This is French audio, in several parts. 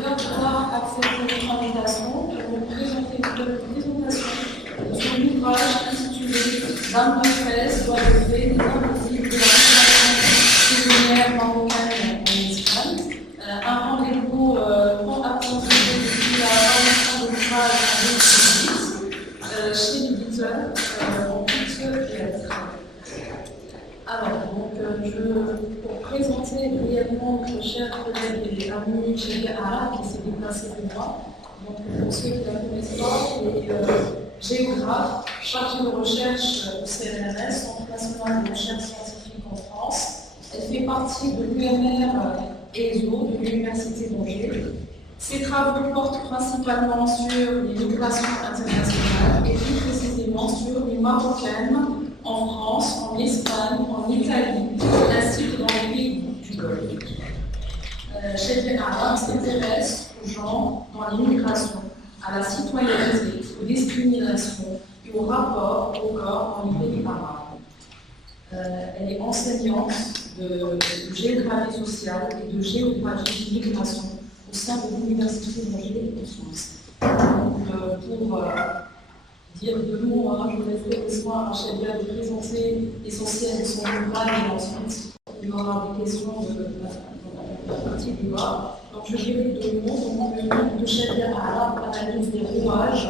bien pouvoir accepter notre invitation pour vous présenter une présentation de son ouvrage intitulé Dame de Fès, doigt de fée, des invisibles de la formation saisonnière marocaine en Espagne. Un rendez-vous pour approfondir depuis la formation de l'ouvrage en 2018 chez l'éditeur en toute lettres. Alors, pour présenter brièvement notre cher collègue et ami Chedia Ara, qui s'est déplacé pour moi. Donc, pour ceux qui ne la connaissent pas, elle est géographe, chargée de recherche au CNRS, Centre national de recherche scientifique en France. Elle fait partie de l'UMR ESO de l'Université d'Angers. Ses travaux portent principalement sur les migrations internationales et plus précisément sur les Marocaines en France, en Espagne, en Italie, ainsi que dans les pays du Golfe. Chedia Ara s'intéresse aux gens dans l'immigration, à la citoyenneté, aux discriminations et au rapport au corps dans les pays arabes. Elle est enseignante de géographie sociale et de géographie de l'immigration au sein de l'Université d'Angers en France. Pour dire deux mots, je vous laisserai le soin à Chedia de présenter l'essentiel de son ouvrage et ensuite il y aura des questions de la partie du bas. Donc je dirais deux mots. Donc le nom de Chedia Ara analyse des rouages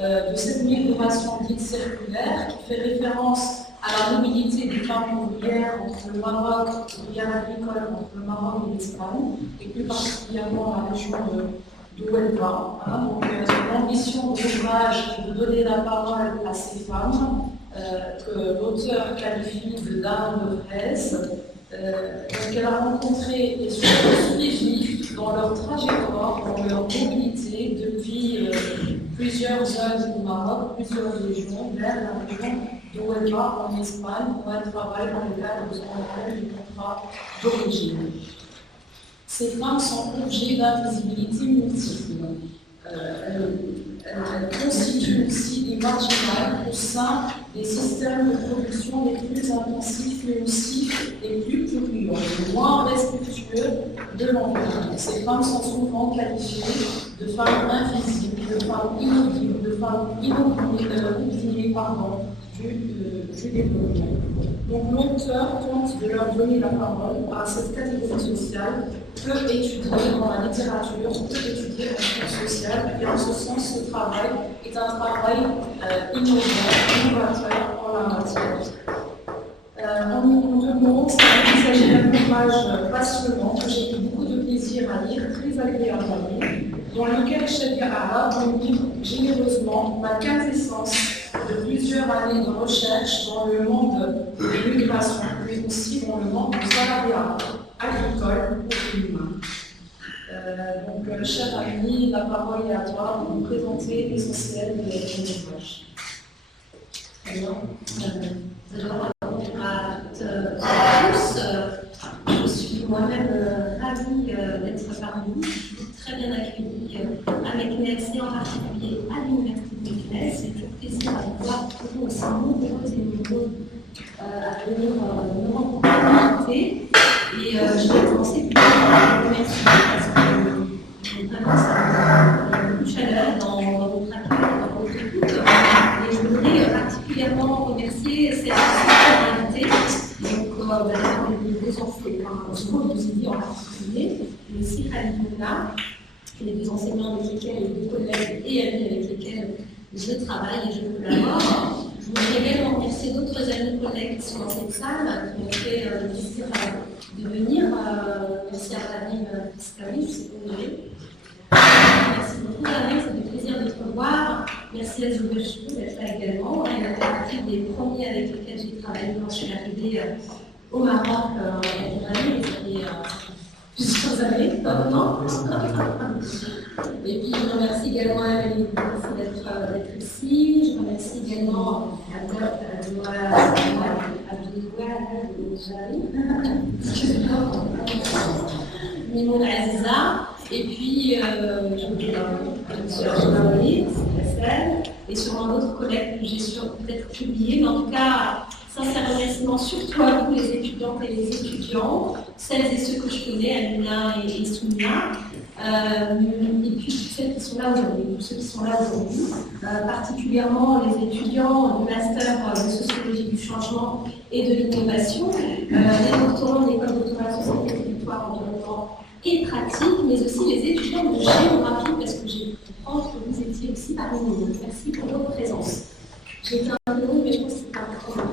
de cette migration dite circulaire qui fait référence à la mobilité des femmes ouvrières entre le Maroc, ouvrières agricoles entre le Maroc et l'Espagne, et plus particulièrement la région d'où elle va. Donc l'ambition de l'ouvrage est de donner la parole à ces femmes que l'auteur qualifie de dames de presse, qu'elle a rencontrées et surtout suivies dans leur trajectoire, dans leur mobilité depuis plusieurs zones du Maroc, plusieurs régions, vers la région d'où elle va en Espagne, où elle travaille dans le cadre de ce qu'on appelle du contrat d'origine. Ces femmes sont objets d'invisibilité multiple. Elles constituent aussi des marginales au sein des systèmes de production les plus intensifs, mais aussi les plus polluants, les moins respectueux de l'environnement. Ces femmes sont souvent qualifiées de femmes invisibles, de femmes inaudibles, de femmes oubliées du développement. Donc l'auteur tente de leur donner la parole à cette catégorie sociale, peu étudiée dans la littérature, peu étudiée en sciences sociales, et en ce sens, ce travail est un travail innovateur en la matière. En deux mots, il s'agit d'un ouvrage passionnant que j'ai eu beaucoup de plaisir à lire, très agréable à lire, dans lequel Chedia Ara nous livre généreusement la quintessence de plusieurs années de recherche dans le monde des migrations, mais aussi dans le monde du salariat agricole ou féminin. Donc, cher ami, la parole est à toi pour nous présenter l'essentiel de l'ouvrage. Très bien. Bonjour à toutes et à tous. Je suis moi-même ravie d'être parmi vous. Je suis très bien accueillie avec Merci en particulier à l'Université de Genève. C'est un plaisir à vous voir toujours aussi nombreux et nombreux à venir nous rencontrer. Et je vais commencer par vous remercier parce que vraiment ça me beaucoup de chaleur dans votre accueil, dans votre écoute. Et je voudrais particulièrement remercier celles qui sont invitées. Donc, les deux enseignants, je vous ai dit en particulier, mais aussi Khalid, les deux enseignants avec lesquels, les deux collègues et amis avec lesquels je travaille et je collabore. Je voudrais également remercier d'autres amis collègues qui sont dans cette salle, qui m'ont fait le plaisir de venir. Merci à Radim Piskari, je sais pas où il est. Merci beaucoup, Radim, ça fait plaisir de te revoir. Merci à Zoubechou d'être là également. Elle a fait partie des premiers avec lesquels j'ai travaillé quand je suis arrivée au Maroc en Radim, ça fait plusieurs années maintenant. Et puis je remercie également Amélie d'être ici. Je remercie également Mimoun Aziza. Et puis je suis Walid, et sûrement d'autres collègues que j'ai peut-être oubliés. Mais en tout cas, sincère remerciement surtout à vous, les étudiantes et les étudiants, celles et ceux que je connais, Amina et Soumia. et puis celles qui sont là aujourd'hui, tous ceux qui sont là aujourd'hui, particulièrement les étudiants du master de sociologie du changement et de l'innovation, les doctorants de l'école doctorale société et territoire, environnement et pratique, mais aussi les étudiants de géographie, parce que j'ai compris que vous étiez aussi parmi nous. Merci pour votre présence. J'ai été un peu longue, mais je pense que c'est important.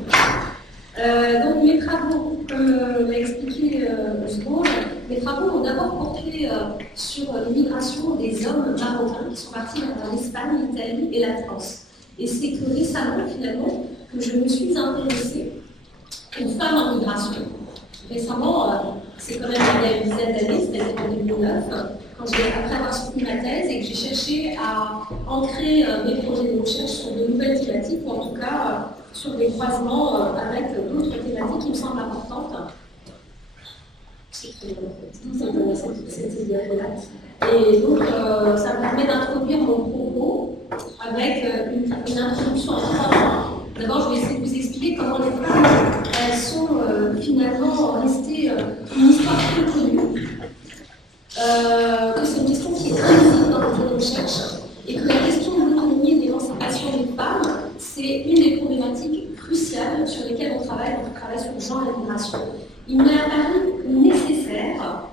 Donc mes travaux, comme l'a expliqué Osborne, mes travaux ont d'abord porté sur l'immigration des hommes marocains qui sont partis vers l'Espagne, l'Italie et la France. Et c'est que récemment, finalement, que je me suis intéressée aux femmes en migration. Récemment, c'est quand même il y a une dizaine d'années, c'est-à-dire en 2009, après avoir soutenu ma thèse et que j'ai cherché à ancrer mes projets de recherche sur de nouvelles thématiques, ou en tout cas sur des croisements avec d'autres thématiques qui me semblent importantes. Cette idée-là. Et donc, ça me permet d'introduire mon propos avec une introduction en 3 points. D'abord, je vais essayer de vous expliquer comment les femmes, elles sont finalement restées une histoire peu connue, que c'est une question qui est très visible dans les recherches, et que la question de l'autonomie et de l'émancipation des femmes, c'est une des problématiques cruciales sur lesquelles on travaille sur le genre et l'immigration. Il m'est apparu nécessaire,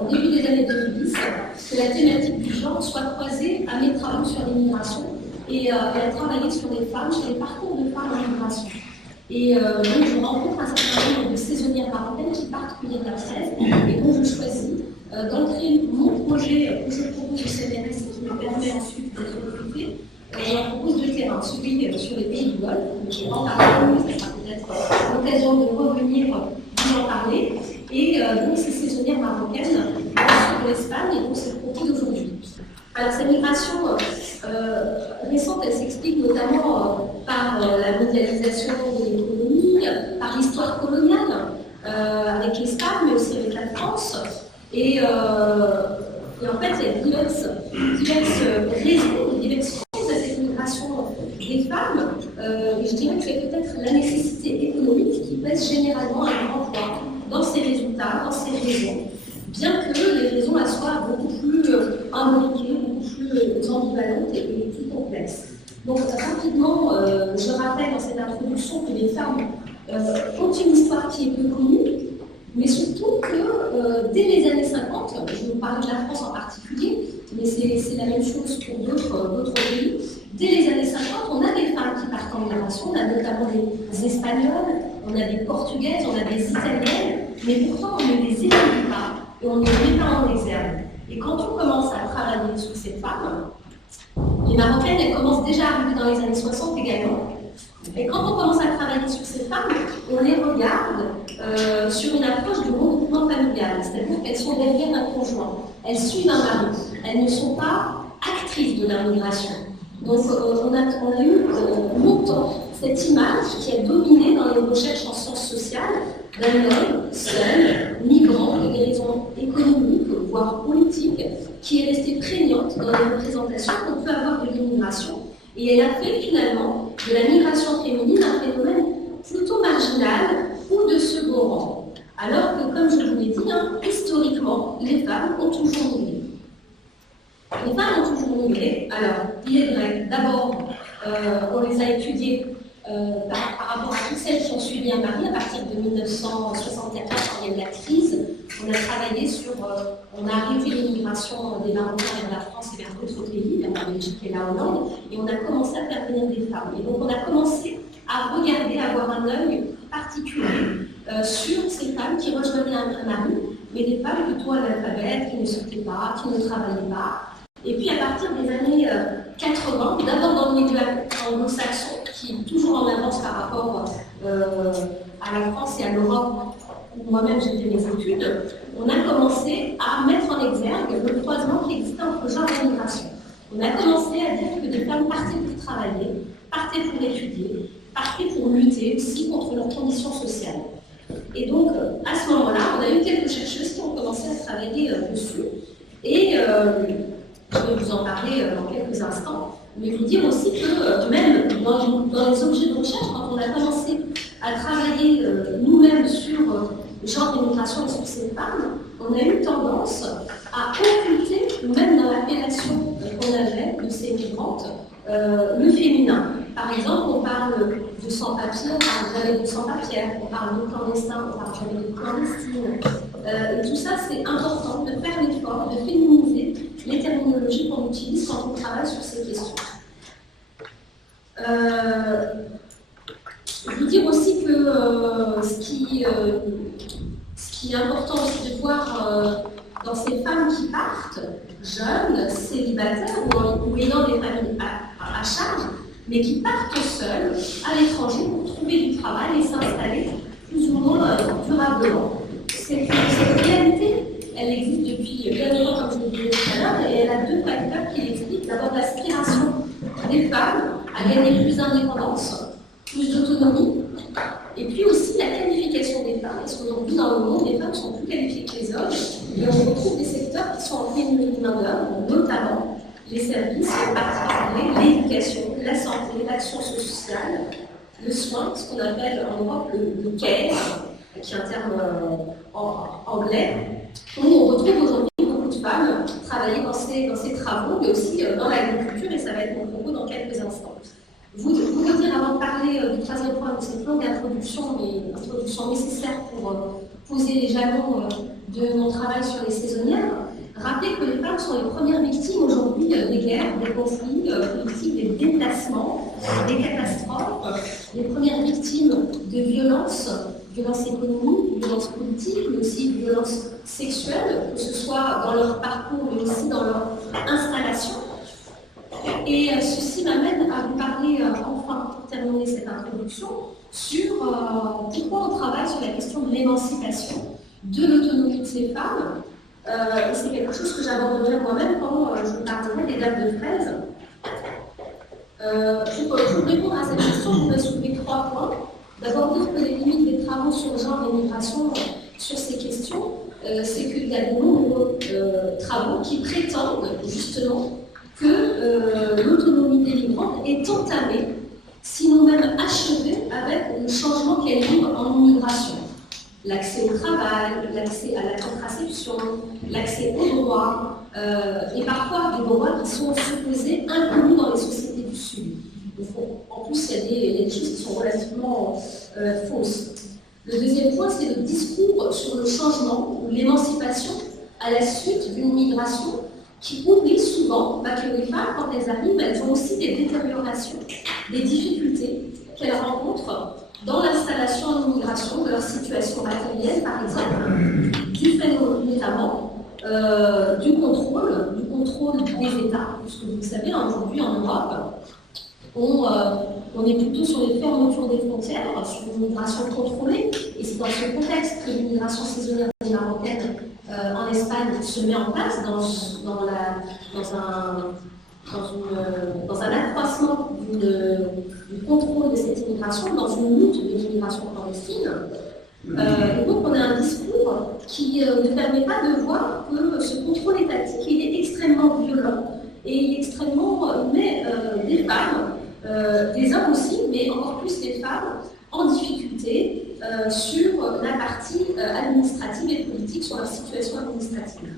au début des années 2010, que la thématique du genre soit croisée à mes travaux sur l'immigration et à travailler sur les femmes, sur les parcours de femmes en immigration. Et donc je rencontre un certain nombre de saisonnières marocaines qui partent cueillir la fraise, et donc je choisis d'ancrer mon projet que je propose au CNRS et qui me permet ensuite d'être recrutée. Je propose 2 terrains, celui sur les pays du Golfe, je vais en parler, mais ça sera peut-être l'occasion de revenir vous en parler, et donc ces saisonnières marocaines sur l'Espagne, et donc c'est le propos d'aujourd'hui. Alors cette migration récente, elle s'explique notamment par la mondialisation de l'économie, par l'histoire coloniale avec l'Espagne, mais aussi avec la France. Et en fait, il y a diverses raisons, diverses causes à cette migration des femmes. Et je dirais que c'est peut-être la nécessité économique qui pèse généralement un grand poids dans ces résultats, dans ces raisons, bien que les raisons soient beaucoup plus imbriquées, beaucoup plus ambivalentes et plus complexes. Donc rapidement, je rappelle dans cette introduction que les femmes ont une histoire qui est peu connue, mais surtout que dès les années 50, je vais vous parler de la France en particulier, mais c'est la même chose pour d'autres pays, dès les années 50, on a des femmes qui partent en migration, on a notamment des Espagnoles, on a des Portugaises, on a des Italiennes, mais pourtant on ne les évalue pas et on ne les met pas en exergue. Et quand on commence à travailler sur ces femmes, les Marocaines, elles commencent déjà à arriver dans les années 60 également. Et quand on commence à travailler sur ces femmes, on les regarde sur une approche du regroupement familial, c'est-à-dire qu'elles sont derrière un conjoint, elles suivent un mari, elles ne sont pas actrices de la migration. Donc on a eu longtemps cette image qui a dominé dans les recherches en sciences sociales d'un homme seul, migrant, pour des raisons économiques, voire politiques, qui est restée prégnante dans les représentations qu'on peut avoir de l'immigration. Et elle a fait finalement de la migration féminine un phénomène plutôt marginal ou de second rang. Alors que, comme je vous l'ai dit, historiquement, les femmes ont toujours migré. Les femmes ont toujours migré. Alors, il est vrai, d'abord, on les a étudiées par rapport à toutes celles qui ont suivi un mari à partir de 1974, quand il y a eu la crise. On a travaillé sur, on a arrêté l'immigration des Marocains vers la France et vers d'autres pays, vers la Belgique et la Hollande, et on a commencé à faire venir des femmes. Et donc on a commencé à regarder, à avoir un œil particulier sur ces femmes qui rejoignaient un mari, mais des femmes plutôt analphabètes, qui ne sortaient pas, qui ne travaillaient pas. Et puis à partir des années 80, d'abord dans le milieu anglo-saxon, qui est toujours en avance par rapport à la France et à l'Europe, où moi-même j'ai fait mes études, on a commencé à mettre en exergue le croisement qui existait entre genre et migration. On a commencé à dire que des femmes partaient pour travailler, partaient pour étudier, partaient pour lutter aussi contre leurs conditions sociales. Et donc, à ce moment-là, on a eu quelques chercheuses qui ont commencé à travailler dessus. Et je vais vous en parler dans quelques instants, mais vous dire aussi que même dans les objets de recherche, quand on a commencé à travailler nous-mêmes sur genre et migration et succès de femmes, on a eu tendance à occulter, même dans l'appellation qu'on avait de ces migrantes, le féminin. Par exemple, on parle de sans-papiers, on parle jamais de sans-papiers, on parle de clandestins, on parle jamais de clandestines. Et tout ça, c'est important de faire l'effort, de féminiser les terminologies qu'on utilise quand on travaille sur ces questions. Je veux dire aussi que ce qui est important aussi de voir dans ces femmes qui partent, jeunes, célibataires ou ayant des familles à charge, mais qui partent seules à l'étranger pour trouver du travail et s'installer plus ou moins durablement. Cette réalité, elle existe depuis bien longtemps, comme je le disais tout à l'heure, et elle a deux facteurs qui l'expliquent. D'abord, l'aspiration des femmes à gagner plus d'indépendance, plus d'autonomie, et puis aussi la qualification des femmes. Parce qu'aujourd'hui, dans le monde, les femmes sont plus qualifiées que les hommes, et on retrouve des secteurs qui sont en pénurie de main-d'œuvre, notamment les services, en particulier l'éducation, la santé, l'action sociale, le soin, ce qu'on appelle en Europe le care, qui est un terme anglais, où on retrouve aujourd'hui beaucoup de femmes travailler dans ces travaux, mais aussi dans l'agriculture, et ça va être mon propos dans quelques instants. Vous dire avant de parler du troisième point de cette longue introduction, mais introduction nécessaire pour poser les jalons de mon travail sur les saisonnières, rappeler que les femmes sont les premières victimes aujourd'hui des guerres, des conflits politiques, des déplacements, des catastrophes, les premières victimes de violences économiques, violences politiques, mais aussi violences sexuelles, que ce soit dans leur parcours, mais aussi dans leur installation. Et ceci m'amène à vous parler, enfin, pour terminer cette introduction, sur pourquoi on travaille sur la question de l'émancipation, de l'autonomie de ces femmes. Et c'est quelque chose que j'aborderai moi-même quand je vous parlerai des dates de fraises. Pour répondre à cette question, je voudrais soulever 3 points. D'abord, dire que les limites des travaux sur le genre et l'immigration sur ces questions, c'est qu'il y a de nombreux travaux qui prétendent justement que l'autonomie des migrantes est entamée, sinon même achevée, avec le changement qu'elle vit en immigration. L'accès au travail, l'accès à la contraception, l'accès aux droits, et parfois des droits qui sont supposés inconnus dans les sociétés du Sud. En plus, il y a des choses qui sont relativement fausses. Le deuxième point, c'est le discours sur le changement ou l'émancipation à la suite d'une migration qui oublie souvent que les femmes, quand elles arrivent, elles ont aussi des détériorations, des difficultés qu'elles rencontrent dans l'installation en immigration de leur situation matérielle, par exemple, du fait notamment du contrôle des États. Parce que vous savez, aujourd'hui en Europe, on est plutôt sur les fermetures des frontières, sur une immigration contrôlée, et c'est dans ce contexte que l'immigration saisonnière marocaine en Espagne se met en place dans un accroissement du contrôle de cette immigration, dans une lutte de l'immigration clandestine. Et donc on a un discours qui ne permet pas de voir que ce contrôle étatique il est extrêmement violent et il est extrêmement met des femmes, des hommes aussi, mais encore plus des femmes, en difficulté sur la partie administrative et politique, sur leur situation administrative.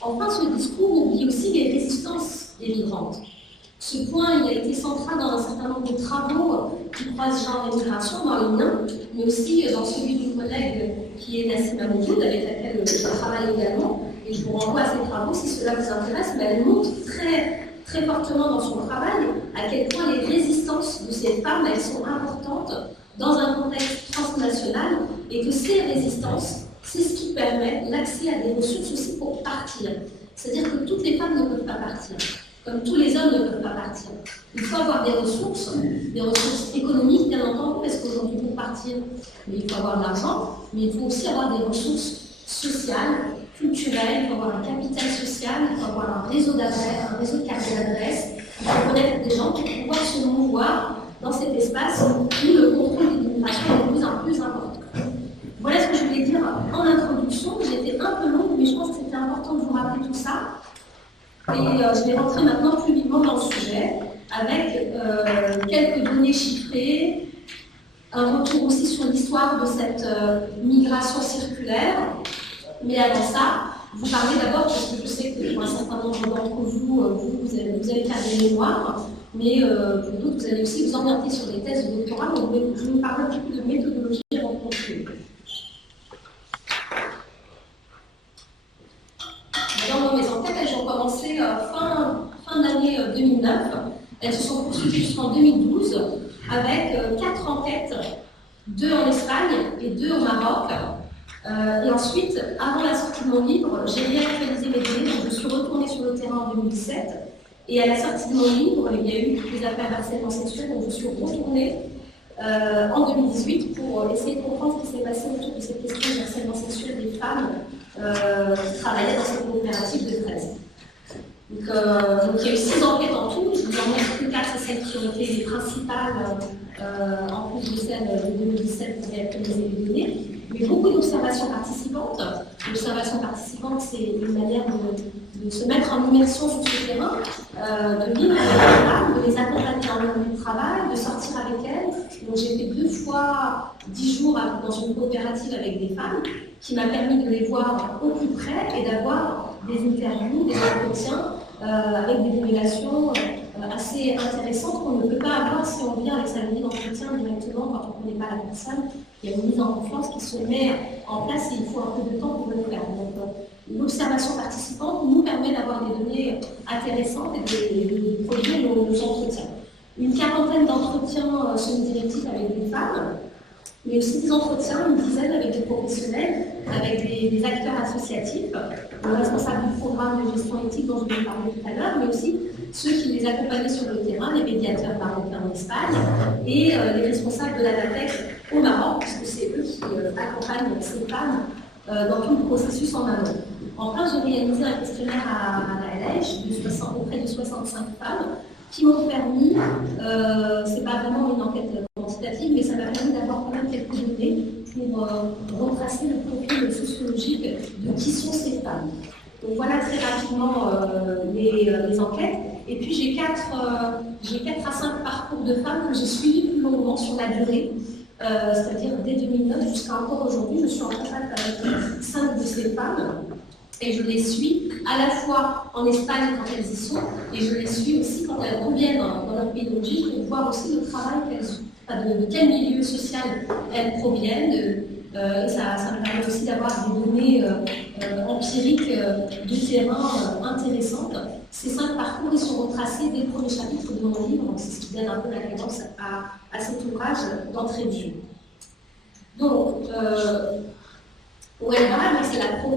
Enfin, ce discours oublie aussi les résistances des migrantes. Ce point il a été central dans un certain nombre de travaux qui croisent genre et migration, dans les miens, mais aussi dans celui d'une collègue qui est Nassima Moujoud, avec laquelle je travaille également. Et je vous renvoie à ces travaux si cela vous intéresse, mais elle montre très fortement dans son travail à quel point les résistances de ces femmes elles sont importantes dans un contexte transnational et que ces résistances, c'est ce qui permet l'accès à des ressources aussi pour partir. C'est-à-dire que toutes les femmes ne peuvent pas partir, comme tous les hommes ne peuvent pas partir. Il faut avoir des ressources économiques, bien entendu, parce qu'aujourd'hui, pour partir, il faut avoir de l'argent, mais il faut aussi avoir des ressources sociales, culturelles, il faut avoir un capital social, il faut avoir un réseau d'adresses, un réseau de cartes d'adresses, il faut connaître des gens pour pouvoir se mouvoir dans cet espace où le contrôle de l'immigration est de plus en plus important. Voilà ce que je voulais dire en introduction. J'ai été un peu longue, mais je pense que c'était important de vous rappeler tout ça. Et je vais rentrer maintenant plus vivement dans le sujet, avec quelques données chiffrées, un retour aussi sur l'histoire de cette migration circulaire. Mais avant ça, vous parlez d'abord, parce que je sais que pour un certain nombre d'entre vous, vous allez faire des mémoires, mais pour d'autres, vous allez aussi vous orienter sur des thèses de doctorat. Donc, je vais vous parler un petit peu de méthodologie avant de conclure. Dans mes enquêtes, elles ont commencé fin d'année 2009. Elles se sont poursuivies jusqu'en 2012 avec 4 enquêtes, 2 en Espagne et 2 au Maroc. Et ensuite, avant la sortie de mon livre, j'ai réactualisé mes données, donc je suis retournée sur le terrain en 2017. Et à la sortie de mon livre, il y a eu toutes les affaires d'harcèlement sexuel, donc je suis retournée en 2018 pour essayer de comprendre ce qui s'est passé autour de cette question du harcèlement sexuel des femmes qui travaillaient dans cette coopérative de 13. Donc, il y a eu 6 enquêtes en tout, je vous en montre que 4, c'est celles qui ont été les principales, en plus de celles de 2017 pour réactualiser les données. Mais beaucoup d'observations participantes. L'observation participante, c'est une manière de se mettre en immersion sur ce terrain, de vivre avec les femmes, de les accompagner dans leur lieu de travail, de sortir avec elles. Donc j'ai fait 2 fois 10 jours dans une coopérative avec des femmes, qui m'a permis de les voir au plus près et d'avoir des interviews, des entretiens avec des révélations assez intéressantes qu'on ne peut pas avoir si on vient avec sa ligne d'entretien directement quand on ne connaît pas la personne. Il y a une mise en confiance qui se met en place et il faut un peu de temps pour le faire. Donc, l'observation participante nous permet d'avoir des données intéressantes et de produire nos entretiens. Une quarantaine d'entretiens semi-directifs avec des femmes, mais aussi des entretiens, une dizaine avec des professionnels, avec des acteurs associatifs, le responsable du programme de gestion éthique dont je vais parler tout à l'heure, mais aussi ceux qui les accompagnaient sur le terrain, les médiateurs marocains en Espagne, et les responsables de la DATEC au Maroc, puisque c'est eux qui accompagnent ces femmes dans tout le processus en amont. Enfin, j'ai réalisé un questionnaire à la LH auprès de 65 femmes qui m'ont permis, c'est pas vraiment une enquête quantitative, mais ça m'a permis d'avoir quand même quelques données pour retracer le profil sociologique de qui sont ces femmes. Donc voilà très rapidement les enquêtes. Et puis j'ai 4 à 5 parcours de femmes que j'ai suivis plus longuement sur la durée, c'est-à-dire dès 2009 jusqu'à encore aujourd'hui. Je suis en contact avec 5 de ces femmes. Et je les suis à la fois en Espagne quand elles y sont, et je les suis aussi quand elles reviennent dans leur pays d'origine pour voir aussi le travail de quel milieu social elles proviennent. Et ça me permet aussi d'avoir des données empiriques de terrain intéressantes. Ces 5 parcours ils sont retracés dès le premier chapitre de mon livre, donc c'est ce qui donne un peu la cadence à cet ouvrage d'entrée de jeu. Donc, Huelva,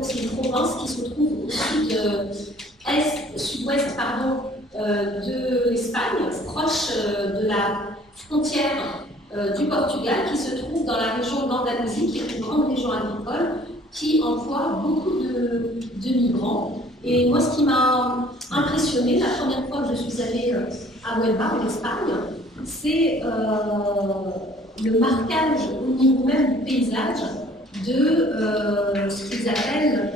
c'est une province qui se trouve au sud-ouest de l'Espagne, proche de la frontière du Portugal, qui se trouve dans la région d'Andalousie, qui est une grande région agricole, qui emploie beaucoup de migrants. Et moi, ce qui m'a impressionné la première fois que je suis allée à Huelva, en Espagne, c'est le marquage au niveau même du paysage de ce qu'ils appellent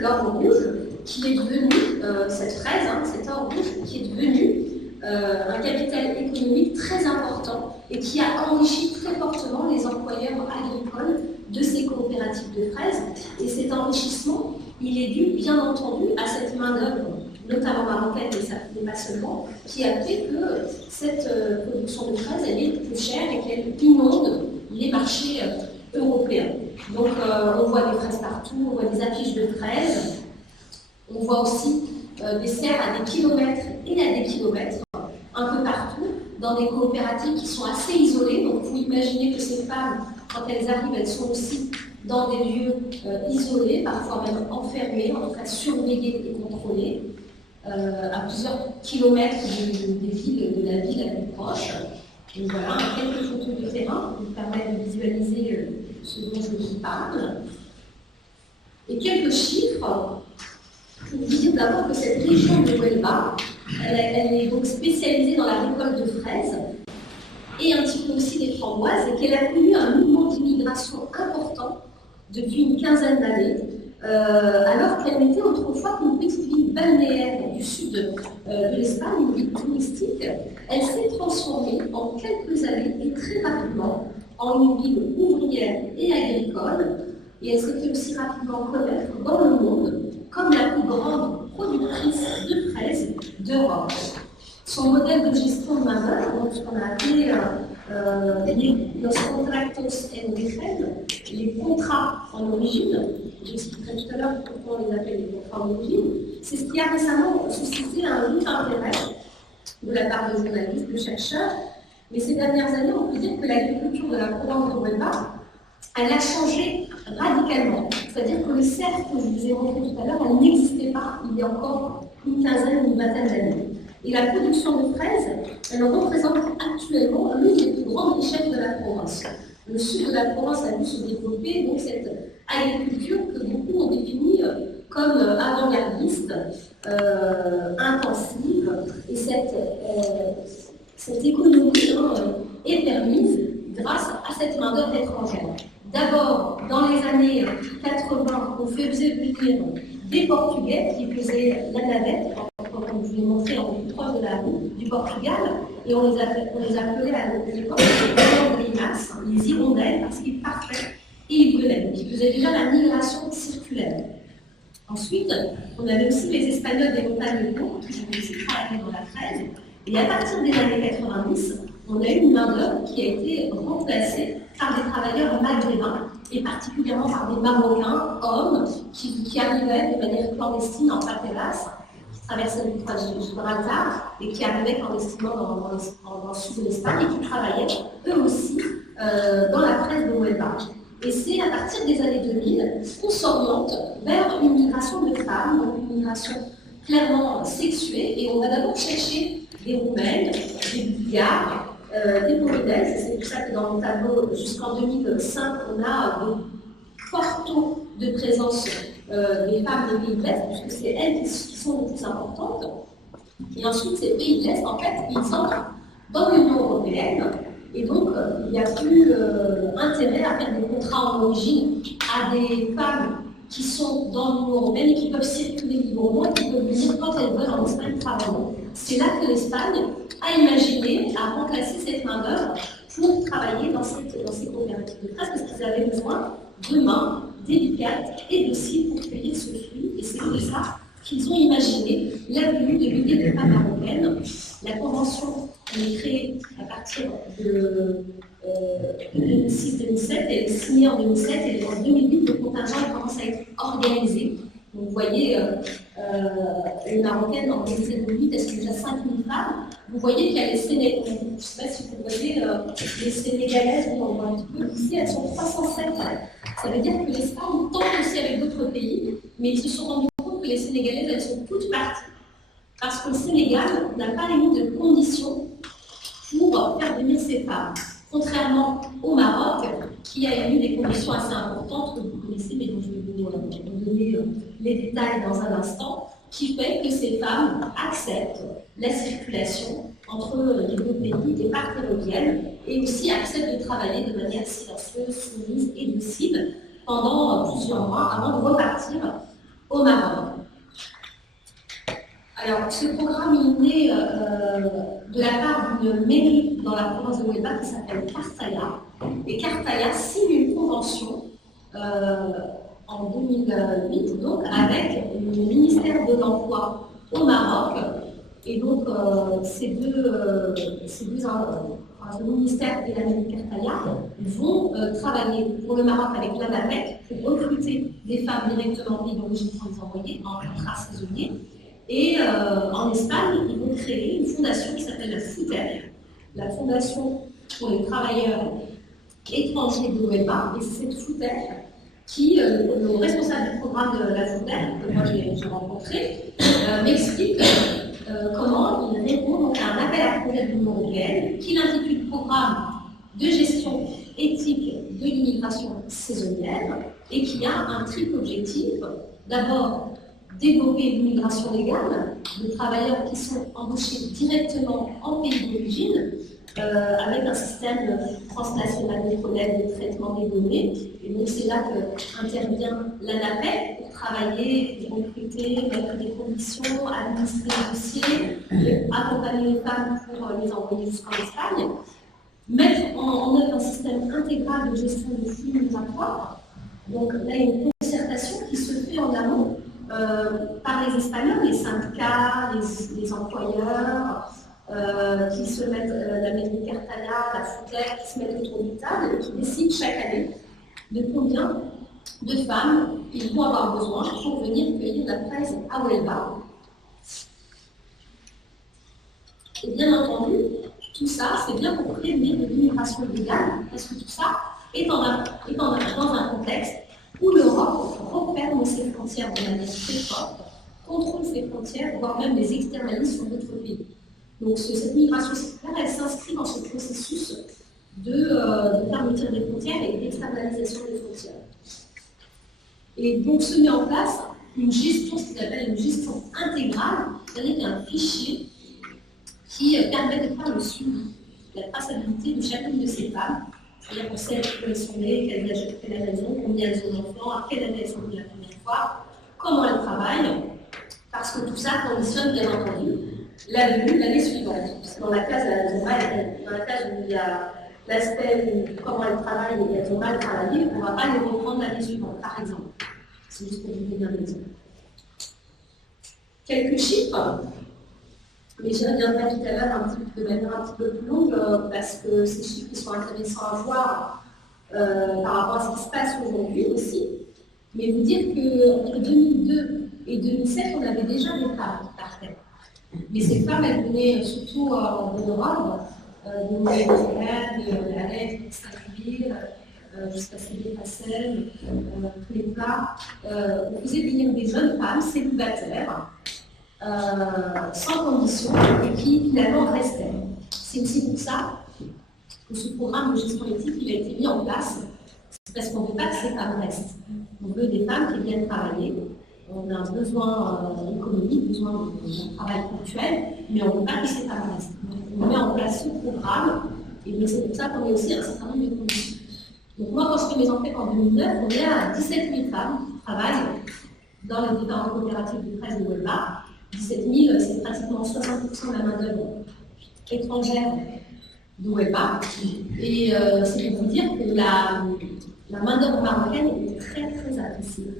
l'or rouge, qui est devenu, cette fraise, cet or rouge, qui est devenu un capital économique très important et qui a enrichi très fortement les employeurs agricoles de ces coopératives de fraises. Et cet enrichissement, il est dû, bien entendu, à cette main-d'œuvre, notamment marocaine, mais ça n'est pas seulement, qui a fait que cette production de fraises, elle est plus chère et qu'elle inonde les marchés européens. Donc, on voit des fraises partout, on voit des affiches de fraises, on voit aussi des serres à des kilomètres et à des kilomètres, un peu partout, dans des coopératives qui sont assez isolées. Donc, vous imaginez que ces femmes, quand elles arrivent, elles sont aussi dans des lieux isolés, parfois même enfermés, en tout cas surveillés et contrôlés, à plusieurs kilomètres des villes, de la ville la plus proche. Donc voilà, quelques photos de terrain qui vous permettent de visualiser ce dont je vous parle. Et quelques chiffres pour vous dire d'abord que cette région de Huelva, elle est donc spécialisée dans la récolte de fraises et un petit peu aussi des framboises, et qu'elle a connu un mouvement d'immigration important depuis une quinzaine d'années, alors qu'elle n'était autrefois qu'une petite ville balnéaire du sud de l'Espagne, une ville touristique. Elle s'est transformée en quelques années et très rapidement en une ville ouvrière et agricole, et elle s'est fait aussi rapidement connaître dans le monde comme la plus grande productrice de fraises d'Europe. Son modèle de gestion de main-d'œuvre, ce qu'on a appelé los contratos en origen, les contrats en origine, j'expliquerai tout à l'heure pourquoi on les appelle les contrats en origine, c'est ce qui a récemment suscité un vif intérêt de la part de journalistes, de chercheurs. Mais ces dernières années, on peut dire que l'agriculture de la province de Huelva, elle a changé radicalement. C'est-à-dire que les serres que je vous ai montrées tout à l'heure, elles n'existaient pas il y a encore une quinzaine ou une vingtaine d'années. Et la production de fraises, elle représente actuellement l'une des plus grandes richesses de la province. Le sud de la province a vu se développer donc cette agriculture que beaucoup ont définie comme avant-gardiste, intensive, et cette économie est permise grâce à cette main-d'œuvre étrangère. D'abord, dans les années 80, on faisait venir des Portugais qui faisaient la navette, comme je vous l'ai montré, en plus proche de la route du Portugal, et on les appelait à l'époque les hirondelles, parce qu'ils partaient et ils venaient. Donc ils faisaient déjà la migration circulaire. Ensuite, on avait aussi les Espagnols des montagnes hautes, qui ont aussi travaillé dans la fraise. Et à partir des années 90, on a eu une main-d'œuvre qui a été remplacée par des travailleurs maghrébins, et particulièrement par des Marocains, hommes, qui arrivaient de manière clandestine en Pateras, qui traversaient le détroit de Gibraltar, et qui arrivaient clandestinement dans le sud de l'Espagne, et qui travaillaient eux aussi dans la fraise de Huelva. Et c'est à partir des années 2000 qu'on s'oriente vers une migration de femmes, donc une migration clairement sexuée, et on va d'abord chercher des Roumaines, des Bulgares, des Polonaises, et c'est pour ça que dans mon tableau, jusqu'en 2005, on a de forts taux de présence des femmes des pays de l'Est, puisque c'est elles qui sont les plus importantes. Et ensuite, ces pays de l'Est, en fait, ils entrent dans l'Union européenne, et donc il n'y a plus intérêt à faire des contrats en origine à des femmes qui sont dans l'Union européenne et qui peuvent circuler librement et qui peuvent venir quand elles veulent en Espagne travailler. C'est là que l'Espagne a imaginé à remplacer cette main-d'œuvre pour travailler dans ces coopératives de presse, parce qu'ils avaient besoin de mains délicates et dociles pour cueillir ce fruit. Et c'est pour ça qu'ils ont imaginé la venue de milliers de femmes marocaines. La convention est créée à partir de 2006-2007, elle est signée en 2007 et en 2008, le contingent commence à être organisé. Donc, vous voyez, les Marocaines en 2007-2008, elles sont déjà 5000 femmes. Vous voyez qu'il y a les Sénégalaises, je ne sais pas si vous voyez, les Sénégalaises, on voit un petit peu ici, elles sont 307. Ça veut dire que l'Espagne tente aussi avec d'autres pays, mais ils se sont rendus compte que les Sénégalaises, elles sont toutes parties. Parce que le Sénégal n'a pas mis de conditions pour faire venir ces femmes. Contrairement au Maroc, qui a eu des conditions assez importantes, que vous connaissez, mais dont je vais vous donner les détails dans un instant, qui fait que ces femmes acceptent la circulation entre les deux pays et par ferroviaire, et aussi acceptent de travailler de manière silencieuse, soumise et docile pendant plusieurs mois avant de repartir au Maroc. Alors, ce programme est né de la part d'une mairie dans la province de Huelva qui s'appelle Cartaya. Et Cartaya signe une convention en 2008 donc, avec le ministère de l'Emploi au Maroc. Et donc, le ministère et la mairie Cartaya vont travailler pour le Maroc avec la NAVEC pour recruter des femmes directement en pays d'origine pour les envoyer en contrat saisonnier. Et en Espagne, ils vont créer une fondation qui s'appelle la FUTER, la Fondation pour les travailleurs étrangers de Huelva. Et c'est cette FUTER qui, le responsable du programme de la FUTER, que moi j'ai rencontré, m'explique comment il répond donc à un appel à projet de l'Union européenne qu'il intitule Programme de gestion éthique de l'immigration saisonnière et qui a un triple objectif. D'abord, développer l'immigration légale, de travailleurs qui sont embauchés directement en pays d'origine, avec un système transnational de collecte, de traitement des données. Et donc c'est là qu'intervient l'ANAPEC pour travailler, recruter, mettre des conditions, administrer les dossiers, accompagner les femmes pour les envoyer jusqu'en Espagne, mettre en œuvre un système intégral de gestion de flux migratoires. Donc là, il y a une concertation qui se fait en amont par les Espagnols, les syndicats, les employeurs, qui se mettent, la mairie Cartagena, la FUTEC, qui se mettent autour d'une table et qui décident chaque année de combien de femmes ils vont avoir besoin pour venir cueillir la fraise à Huelva. Et bien entendu, tout ça, c'est bien pour prévenir de l'immigration illégale, parce que tout ça est dans un contexte où l'Europe referme ses frontières de manière très forte, contrôle ses frontières, voire même les externalise sur d'autres pays. Donc cette migration circulaire, elle s'inscrit dans ce processus de fermeture des frontières et d'externalisation des frontières. Et donc se met en place une gestion, ce qu'ils appellent une gestion intégrale, c'est-à-dire qu'il y a un fichier qui permet de faire le suivi, la traçabilité de chacune de ces femmes. C'est-à-dire qu'on sait où elles sont nées, quelles elles ont, combien elles ont d'enfants, à quelle année elles sont venues la première fois, comment elles travaillent, parce que tout ça conditionne bien entendu la venue l'année suivante. Parce que dans la case où il y a l'aspect de comment elles travaillent et elles ont mal travaillé, on ne va pas les reprendre l'année suivante, par exemple. C'est juste pour vous donner un exemple. Quelques chiffres. Mais j'y reviendrai tout à l'heure de manière un petit peu plus longue, parce que ces chiffres sont intéressants à voir par rapport à ce qui se passe aujourd'hui aussi. Mais vous dire qu'entre 2002 et 2007, on avait déjà des femmes qui partaient. Mais ces femmes, elles venaient surtout de l'Europe, de Nouvelle-Zélande, de la Lettre, de Saint-Cuvier, jusqu'à Cédé-Facel, tous les plats. On faisait venir des jeunes femmes célibataires, sans condition, et qui finalement restaient. C'est aussi pour ça que ce programme de gestion éthique il a été mis en place. C'est parce qu'on ne veut pas que ces femmes restent. On veut des femmes qui viennent travailler. On a un besoin économique, besoin d'un travail ponctuel, mais on ne veut pas que ces femmes restent. Donc on met en place ce programme, et c'est pour ça qu'on met aussi un certain nombre de conditions. Donc moi, quand je fais mes enquêtes en 2009, on est à 17 000 femmes qui travaillent dans les différentes coopératives de presse de Huelva. 17 000, c'est pratiquement 60% de la main-d'œuvre étrangère de Huelva. Et c'est pour vous dire que la main-d'œuvre marocaine est très très appréciée.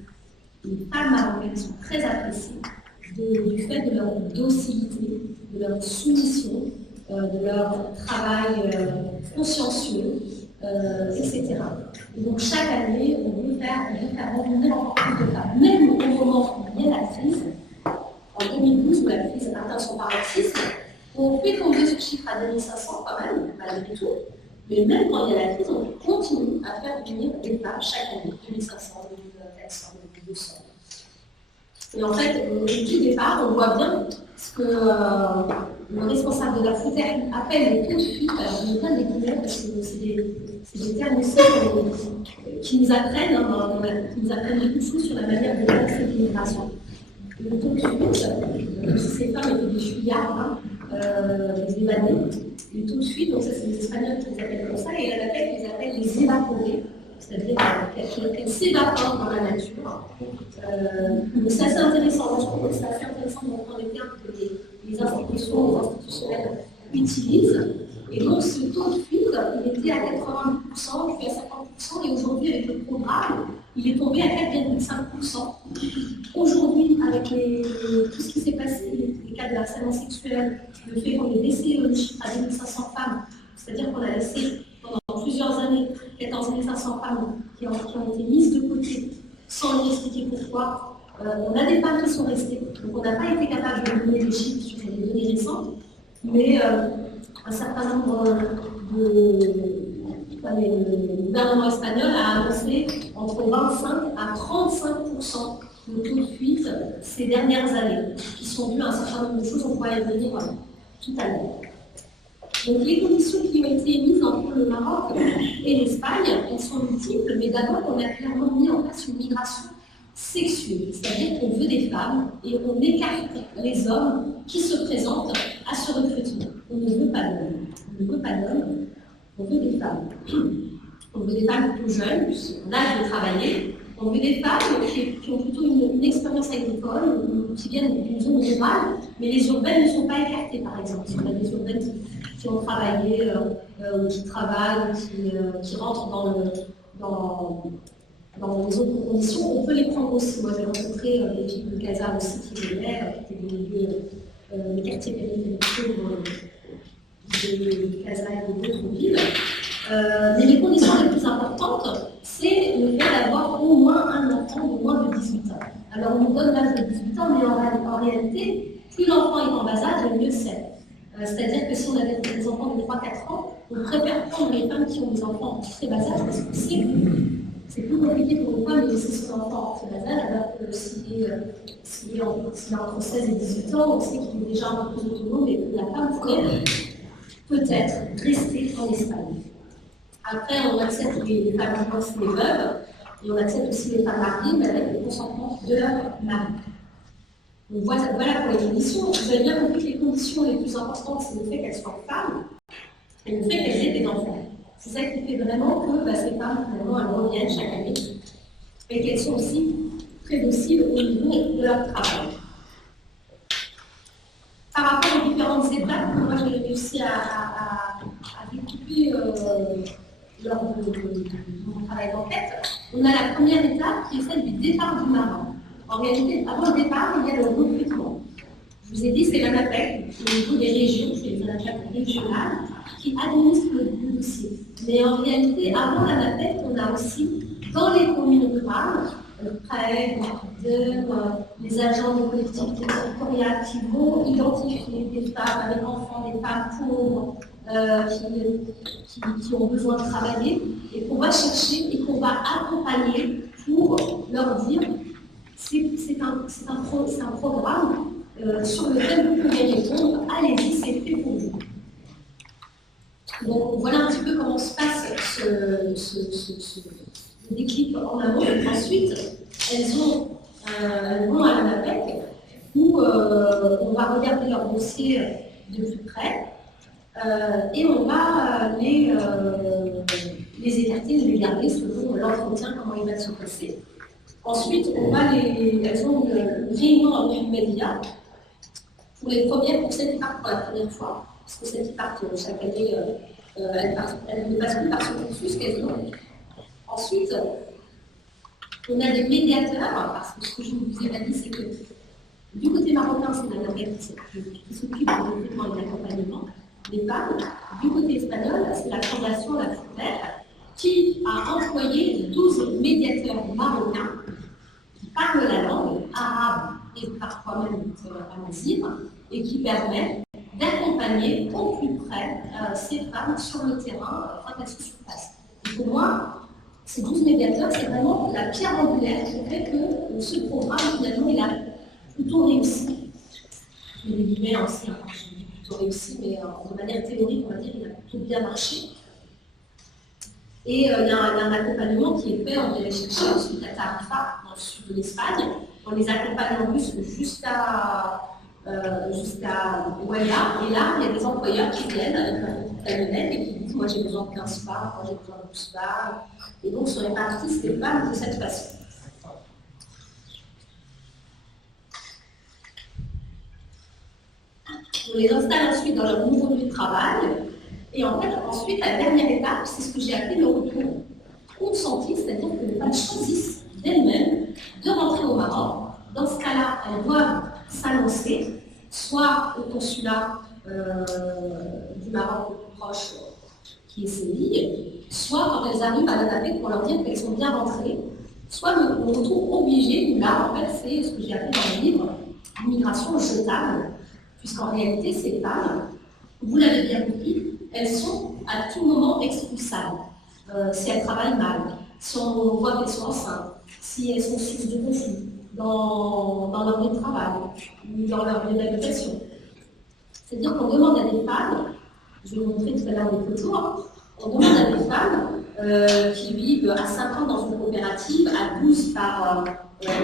Les femmes marocaines sont très appréciées du fait de leur docilité, de leur soumission, de leur travail consciencieux, etc. Et donc chaque année, on veut faire revenir encore plus de femmes. Même au moment où il y a la crise, en 2012, où la crise atteint son paroxysme, on fait tomber ce chiffre à 2500 quand même, malgré tout. Mais même quand il y a la crise, on continue à faire venir des femmes chaque année, 2500, 2400, 2200. Et en fait, du départ, on voit bien ce que le responsable de la FUTEC appelle les taux de fuite. Alors, je ne vais pas les découvrir parce que c'est des termes aussi qui nous apprennent, beaucoup de choses sur la manière de penser l'immigration. Le taux de fuite, comme si ces femmes étaient des fuyards, des évadés. Le taux de fuite, donc ça c'est les Espagnols qui les appellent comme ça, et la FUTEC les appelle les évaporés, c'est-à-dire qu'elles s'évaporent dans la nature. Mais c'est assez intéressant, je trouve que c'est assez intéressant de comprendre les termes que les institutions, les institutionnels utilisent. Et donc ce taux de fuite, il était à 80%, puis à 50%, et aujourd'hui avec le programme, il est tombé à 4,5%. Aujourd'hui, avec tout ce qui s'est passé, les cas de harcèlement sexuel, le fait qu'on ait baissé le chiffre à 2500 femmes, c'est-à-dire qu'on a laissé pendant plusieurs années 14 500 femmes qui ont été mises de côté sans lui expliquer pourquoi. On a des femmes qui sont restées, donc on n'a pas été capable de donner des chiffres sur les données récentes, mais un certain nombre le gouvernement espagnol a annoncé entre 25 à 35% de taux de fuite ces dernières années, qui sont dues à un certain nombre de choses, on pourra y revenir tout à l'heure. Donc les conditions qui ont été mises entre le Maroc et l'Espagne, elles sont multiples, mais d'abord on a clairement mis en place une migration sexuée, c'est-à-dire qu'on veut des femmes et on écarte les hommes qui se présentent à ce recrutement. On ne veut pas d'hommes. On ne veut pas d'hommes, on veut des femmes. On veut des femmes plutôt jeunes, en âge de travailler. On veut des femmes qui ont plutôt une expérience agricole, qui viennent d'une zone rurale, mais les urbaines ne sont pas écartées, par exemple. Si on a des urbaines qui ont travaillé, qui travaillent, qui rentrent dans les autres conditions, on peut les prendre aussi. Moi, j'ai rencontré des filles de Casa aussi qui venaient, qui étaient des milieux, des quartiers périphériques de Casa et d'autres villes. Mais les conditions les plus importantes, c'est le fait d'avoir au moins un enfant de moins de 18 ans. Alors, on nous donne l'âge de 18 ans, mais en réalité, plus l'enfant est en bas âge, mieux c'est. C'est-à-dire que si on a des enfants de 3-4 ans, on préfère prendre les femmes qui ont des enfants en très bas âge, parce que c'est plus compliqué pour une femme de laisser son enfant en très bas âge, alors que s'il est entre 16 et 18 ans, on sait qu'il est déjà un peu plus autonome et que la femme pourrait peut-être rester en Espagne. Après, on accepte les femmes divorcées, les veuves, et on accepte aussi les femmes mariées, mais avec le consentement de leur mari. Donc voilà pour les conditions. Vous avez bien compris que les conditions les plus importantes, c'est le fait qu'elles soient femmes et le fait qu'elles aient des enfants. C'est ça qui fait vraiment que ces femmes, finalement, elles reviennent chaque année et qu'elles sont aussi très dociles au niveau de leur travail. Par rapport aux différentes étapes, moi j'ai réussi à découper lors de mon travail d'enquête, on a la première étape qui est celle du départ du marin. En réalité, avant le départ, il y a le recrutement. Je vous ai dit, c'est l'ANAPEC, au niveau des régions, c'est les ANAPEC régionales, qui administrent le dossier. Mais en réalité, avant l'ANAPEC, on a aussi, dans les communes rurales, près les agents des collectivités territoriales qui vont identifier des femmes avec enfants, des femmes pauvres, qui ont besoin de travailler et qu'on va chercher et qu'on va accompagner pour leur dire c'est un programme sur lequel vous pouvez répondre, allez-y, c'est fait pour vous. Donc voilà un petit peu comment se passe ce déclic en amont. Ensuite, elles vont à l'ANAPEC où on va regarder leur dossier de plus près. Et on va les écarter, les garder selon l'entretien, comment il va se passer. Ensuite, elles ont une réunion avec une média pour les premières, pour celles qui partent pour la première fois, parce que celles qui partent chaque année, elles ne passent plus par ce cursus qu'elles ont. Ensuite, on a des médiateurs, parce que ce que je vous ai pas dit, c'est que du côté marocain, c'est l'ANAPEC qui s'occupe du recrutement et de l'accompagnement des femmes. Du côté espagnol, c'est la Fondation La Frontière qui a employé 12 médiateurs marocains qui parlent la langue arabe et parfois même amazigh et qui permet d'accompagner au plus près ces femmes sur le terrain quand elles sont sur place. Et pour moi, ces 12 médiateurs, c'est vraiment la pierre angulaire qui fait que ce programme, finalement, il a plutôt réussi. Il est guillemets aussi, plutôt réussi, mais de manière théorique, on va dire, il a plutôt bien marché. Et il y a un accompagnement qui est fait, on vient les chercher ensuite à Tarifa, dans le sud de l'Espagne. On les accompagne en bus jusqu'à Huelva. Et là, il y a des employeurs qui viennent avec un camionnette et qui disent moi j'ai besoin de 15 bars, moi j'ai besoin de 12 bars. Et donc se répartissent les femmes de cette façon. On les installe ensuite dans leur nouveau lieu de travail. Et en fait, ensuite, la dernière étape, c'est ce que j'ai appelé le retour consenti, c'est-à-dire que les femmes choisissent d'elles-mêmes de rentrer au Maroc. Dans ce cas-là, elles doivent s'annoncer, soit au consulat du Maroc le plus proche, qui est Séville, soit quand elles arrivent à l'ANAPEC pour leur dire qu'elles sont bien rentrées, soit le retour obligé, où là, en fait, c'est ce que j'ai appelé dans le livre, l'immigration jetable, puisqu'en réalité, ces femmes, vous l'avez bien compris, elles sont à tout moment expulsables. Si elles travaillent mal, si on voit qu'elles sont enceintes, si elles sont source de conflit dans leur lieu de travail ou dans leur lieu d'habitation. C'est-à-dire qu'on demande à des femmes, je vais vous montrer tout à l'heure des photos, on demande à des femmes qui vivent à 50 dans une coopérative, à 12 par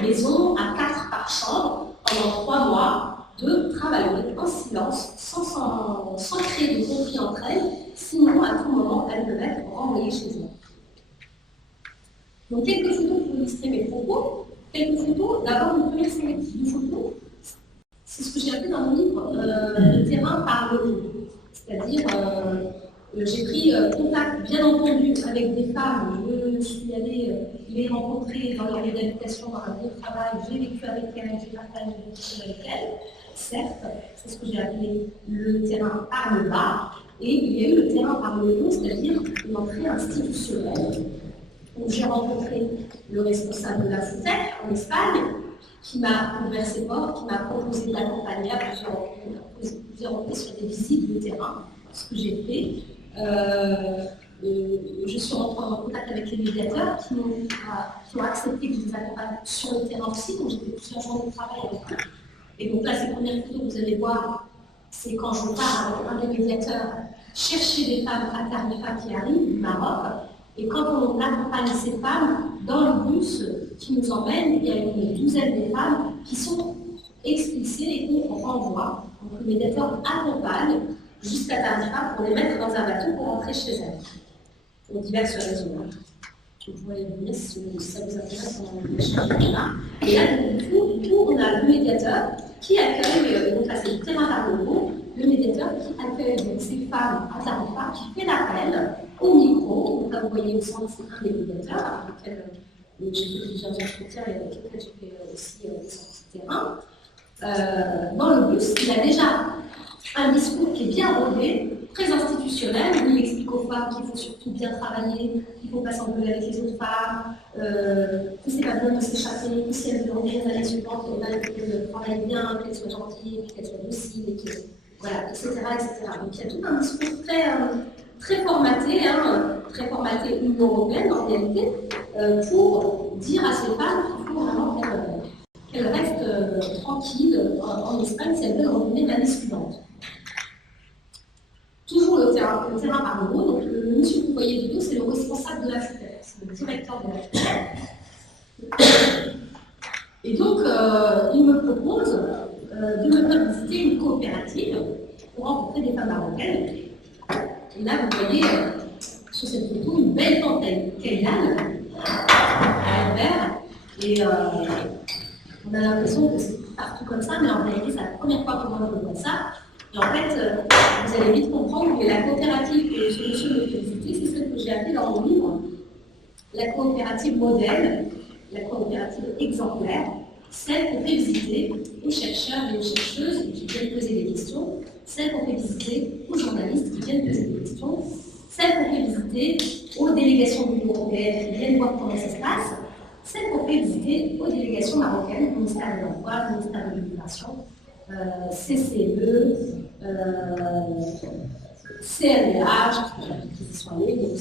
maison, à 4 par chambre, pendant 3 mois, de travailler en silence, sans créer de conflit entre elles, sinon à tout moment elles peuvent être renvoyées chez elles. Donc quelques photos pour illustrer mes propos. Quelques photos, d'abord une première sélection de photos, c'est ce que j'ai appelé dans mon livre le terrain par le haut. C'est-à-dire, j'ai pris contact, bien entendu, avec des femmes. Je suis allée les rencontrer dans leur lieu d'habitation, dans un lieu de travail. J'ai vécu avec elles, j'ai partagé des choses avec elles. Certes, c'est ce que j'ai appelé le terrain par le bas. Et il y a eu le terrain par le haut, c'est-à-dire une entrée institutionnelle. Donc, j'ai rencontré le responsable de la FOUTEC en Espagne, qui m'a ouvert ses portes, qui m'a proposé de l'accompagner à plusieurs reprises sur des visites de terrain, ce que j'ai fait. Je suis rentrée en contact avec les médiateurs qui ont accepté que je les accompagne sur le terrain aussi, donc j'ai fait plusieurs journées de travail avec eux. Et donc là, ces premières photos que vous allez voir, c'est quand je pars avec un des médiateurs chercher des femmes à Tarifa qui arrivent du Maroc. Et quand on accompagne ces femmes, dans le bus qui nous emmène, il y a une douzaine de femmes qui sont expulsées et qu'on renvoie. Donc le médiateur accompagne jusqu'à Tarifa pour les mettre dans un bateau pour rentrer chez elles. Pour diverses raisons. Je pourrais vous dire si ça vous intéresse, on va échanger là. Et là, du coup, on a le médiateur qui accueille, donc là c'est le terrain par le haut, le médiateur qui accueille donc, ces femmes à Tarifa, qui fait l'appel au micro. Donc là, vous voyez au centre, c'est un des médiateurs avec lesquels j'ai fait plusieurs entretiens et avec lesquels j'ai fait aussi des sorties de terrain. Dans le bus, il a déjà un discours qui est bien rodé, très institutionnel, où il explique aux femmes qu'il faut surtout bien travailler, qu'il ne faut pas s'engueuler avec les autres femmes, que c'est pas bien de s'échapper, que si elles veulent revenir l'année suivante, qu'elles travaillent bien, qu'elles soient gentilles, qu'elles soient dociles, et que, voilà, etc., etc. Donc il y a tout un discours très formaté, très formaté Union européenne en réalité, pour dire à ces femmes qu'il faut vraiment qu'elles restent tranquilles en Espagne si elles veulent revenir l'année suivante. Toujours le terrain par le haut, donc le monsieur que vous voyez du dos, c'est le responsable de la FUTEC, c'est le directeur de la FUTEC. Et donc, il me propose de me faire visiter une coopérative pour rencontrer des femmes marocaines. Et là, vous voyez sur cette photo une belle tente Kayane à vert. Et on a l'impression que c'est partout comme ça, mais en réalité, c'est la première fois que moi je vois ça. Et en fait, vous allez vite comprendre que la coopérative que ce monsieur me fait visiter, c'est celle que j'ai appelée dans mon livre la coopérative modèle, la coopérative exemplaire, celle qu'on fait visiter aux chercheurs et aux chercheuses qui viennent poser des questions, celle qu'on fait visiter aux journalistes qui viennent poser des questions, celle qu'on fait visiter aux délégations de l'Union européenne qui viennent voir comment ça se passe, celle qu'on fait visiter aux délégations marocaines, au ministère de l'Emploi, au ministère de l'Immigration, CCE, CNDH, qui sont allés,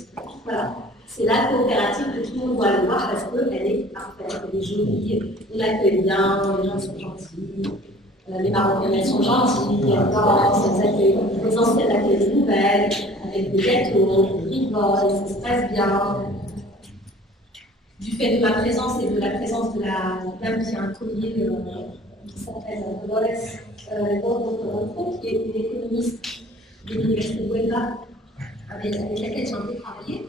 voilà. C'est la coopérative que tout le monde doit aller voir parce qu'elle est parfaite, elle est jolie, on l'accueille bien, les gens sont gentils, les Marocaines elles sont gentilles, elles dansent, elles accueillent, les anciennes accueillent les nouvelles, avec des gâteaux, des rigoles, ça se passe bien. Du fait de ma présence et de la présence de la dame qui a un collier qui s'appelle Dolores Bordo, qui est une économiste de l'université de Huelva, avec laquelle j'ai un peu travaillé,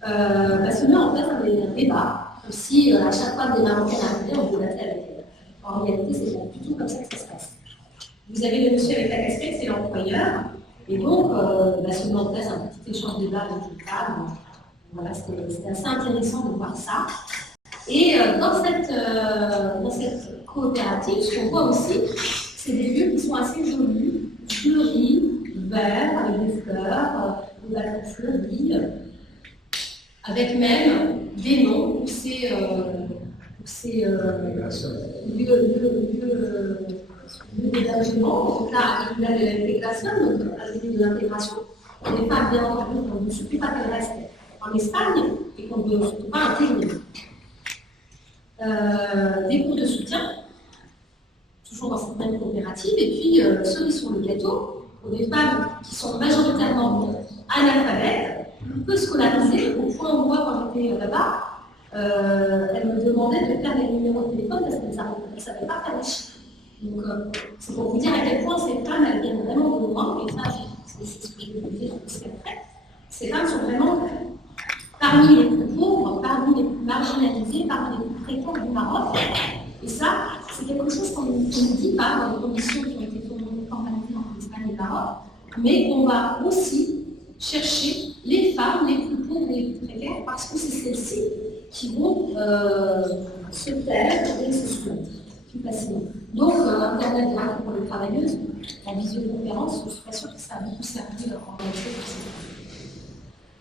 se met en place un débat. Si à chaque fois que des Marocains arrivaient, on débattait avec elles. En réalité, c'est pas du tout comme ça que ça se passe. Vous avez le monsieur avec la casquette, c'est l'employeur, et donc se met en place un petit échange de débat avec les femmes. Voilà, c'était assez intéressant de voir ça. Et dans cette coopérative, ce qu'on voit aussi, c'est des lieux qui sont assez jolis, fleuris, verts, avec des fleurs, des balcons fleuris, avec même des noms où ces lieux d'hébergement. Donc là, il y a de l'intégration, donc de l'intégration. On n'est pas bien entendu, on ne suffit pas qu'elle reste en Espagne et qu'on ne veut surtout pas intégrer. Des cours de soutien, toujours dans cette même coopérative, et puis cerise sur le gâteau, pour des femmes qui sont majoritairement analphabètes, peu scolarisée, au point où moi, quand j'étais là-bas, elle me demandait de faire les numéros de téléphone parce qu'elle ne savait pas faire les chiffres. Donc, c'est pour vous dire à quel point ces femmes, elles viennent vraiment de loin, et ça, c'est ce que je vais vous dire aussi après. Ces femmes sont vraiment parmi les plus pauvres, parmi les plus marginalisées, parmi les plus précaires du Maroc. Et ça, c'est quelque chose qu'on ne dit pas dans les conditions qui ont été formalisées entre l'Espagne et le Maroc, mais on va aussi chercher les femmes les plus pauvres et les plus précaires parce que c'est celles-ci qui vont se taire et se soumettre plus facilement. Donc, Internet gratuit pour les travailleuses, en visioconférence, je suis pas sûre que ça a beaucoup servi en réalité pour ces femmes.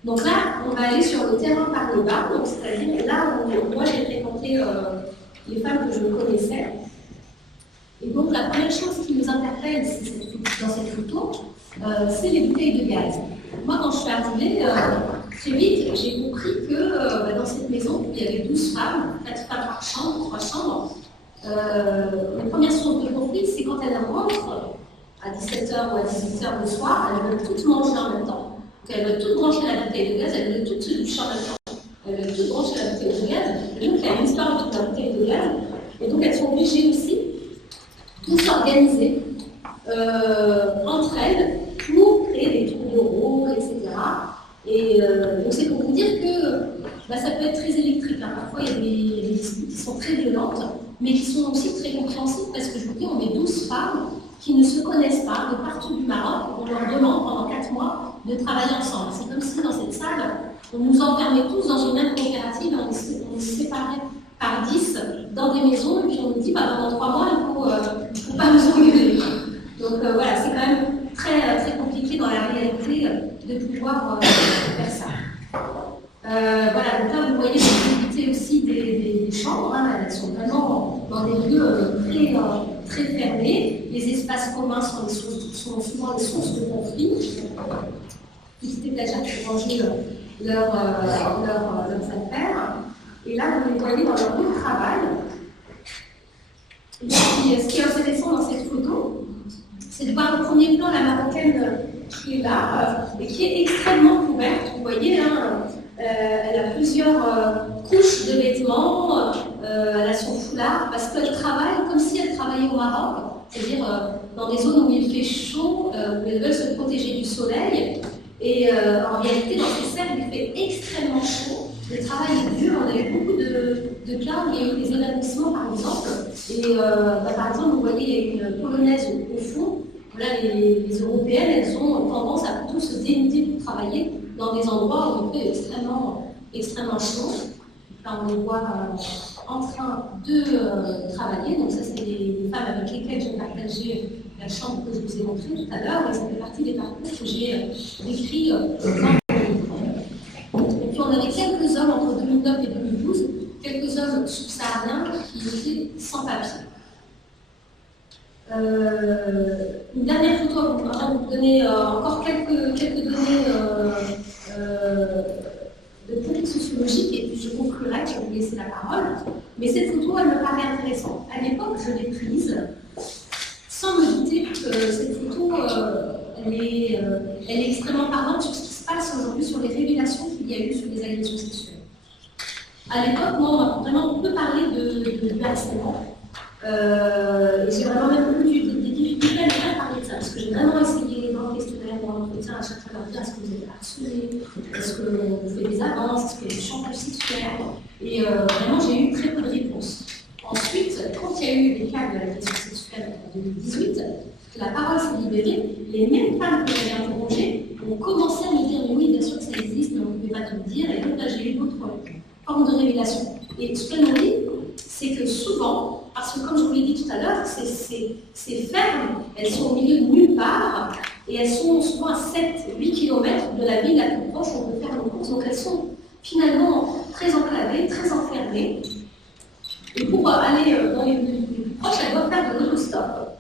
Donc là, on va aller sur le terrain par le bas, c'est-à-dire là où moi j'ai fréquenté les femmes que je connaissais. Et donc la première chose qui nous interpelle dans cette photo, c'est les bouteilles de gaz. Moi, quand je suis arrivée, très vite, j'ai compris que dans cette maison, il y avait 12 femmes, 4 femmes par chambre, 3 chambres. La première source de conflit, c'est quand elles rentrent à 17h ou à 18h le soir, elles veulent toutes manger en même temps. Donc elles veulent toutes brancher la bouteille de gaz, elles veulent toutes se doucher en même temps. Elles veulent toutes brancher la bouteille de gaz. Et donc il y a une histoire autour de la bouteille de gaz. Et donc elles sont obligées aussi de s'organiser entre elles pour créer des tours de rôle, etc. Et donc c'est pour vous dire que ça peut être très électrique. Hein. Parfois il y a des disputes qui sont très violentes, mais qui sont aussi très compréhensibles parce que je vous dis, on est 12 femmes qui ne se connaissent pas de partout du Maroc. On leur demande pendant 4 mois de travailler ensemble. C'est comme si dans cette salle, on nous enfermait tous dans une même coopérative, on est séparés par 10 dans des maisons, et puis on nous dit pendant 3 mois, il ne faut pas nous engueuler. Donc voilà, c'est quand même très, très compliqué dans la réalité de pouvoir faire ça. Voilà, donc là vous voyez l'activité aussi des chambres, hein, elles sont vraiment dans des lieux très fermés. Les espaces communs sont souvent des sources de conflits. Petits étagères pour ranger leurs affaires. Et là, vous les voyez dans leur lieu de travail. Et puis, ce qui est intéressant dans cette photo, c'est de voir au premier plan la Marocaine qui est là et qui est extrêmement couverte. Vous voyez, hein, elle a plusieurs couches de vêtements, elle a son foulard, parce qu'elle travaille comme si elle travaillait au Maroc, c'est-à-dire dans des zones où il fait chaud, où elles veulent se protéger du soleil. Et en réalité, dans ces serres, il fait extrêmement chaud. Le travail est dur. On a eu beaucoup de cas où il y a eu des évanouissements, par exemple. Et par exemple, vous voyez, il y a une polonaise au fond. Là, les Européennes, elles ont tendance à plutôt se dénuder pour travailler dans des endroits où il fait extrêmement chaud. Là, on les voit en train de travailler. Donc ça, c'est les femmes avec lesquelles j'ai partagé la chambre que je vous ai montrée tout à l'heure. Et ça fait partie des parcours que j'ai décrits dans le livre. Et puis on avait quelques hommes entre 2009 et 2012, quelques hommes subsahariens qui étaient sans papier. Une dernière photo avant de vous donner encore quelques données de politique sociologique, et puis je conclurai, je vais vous laisser la parole. Mais cette photo, elle me paraît intéressante. À l'époque, je l'ai prise sans me douter que cette photo, elle est extrêmement parlante sur ce qui se passe aujourd'hui, sur les révélations qu'il y a eu sur les agressions sexuelles. À l'époque, moi, on m'a vraiment peu parlé de harcèlement. Et j'ai vraiment même eu des difficultés à me faire parler de ça, parce que j'ai vraiment essayé dans le questionnaire, dans l'entretien, à chaque fois de leur dire est-ce que vous êtes harcelé, est-ce qu'on vous fait des avances, est-ce qu'il y a des chantages sexuels. Et vraiment, j'ai eu très peu de réponses. Ensuite, quand il y a eu les cas de l'agression sexuelle en 2018, la parole s'est libérée, les mêmes femmes que j'avais interrogées ont commencé à me dire mais oui, bien sûr que ça existe, mais on ne pouvait pas tout le dire, et donc là j'ai eu d'autres formes de révélation. Et ce qu'elles m'ont dit, c'est que souvent, parce que comme je vous l'ai dit tout à l'heure, ces fermes, elles sont au milieu de nulle part, et elles sont souvent à 7-8 km de la ville la plus proche où on peut faire nos courses, donc elles sont finalement très enclavées, très enfermées. Et pour aller dans les plus proches, elles doivent faire de l'autostop.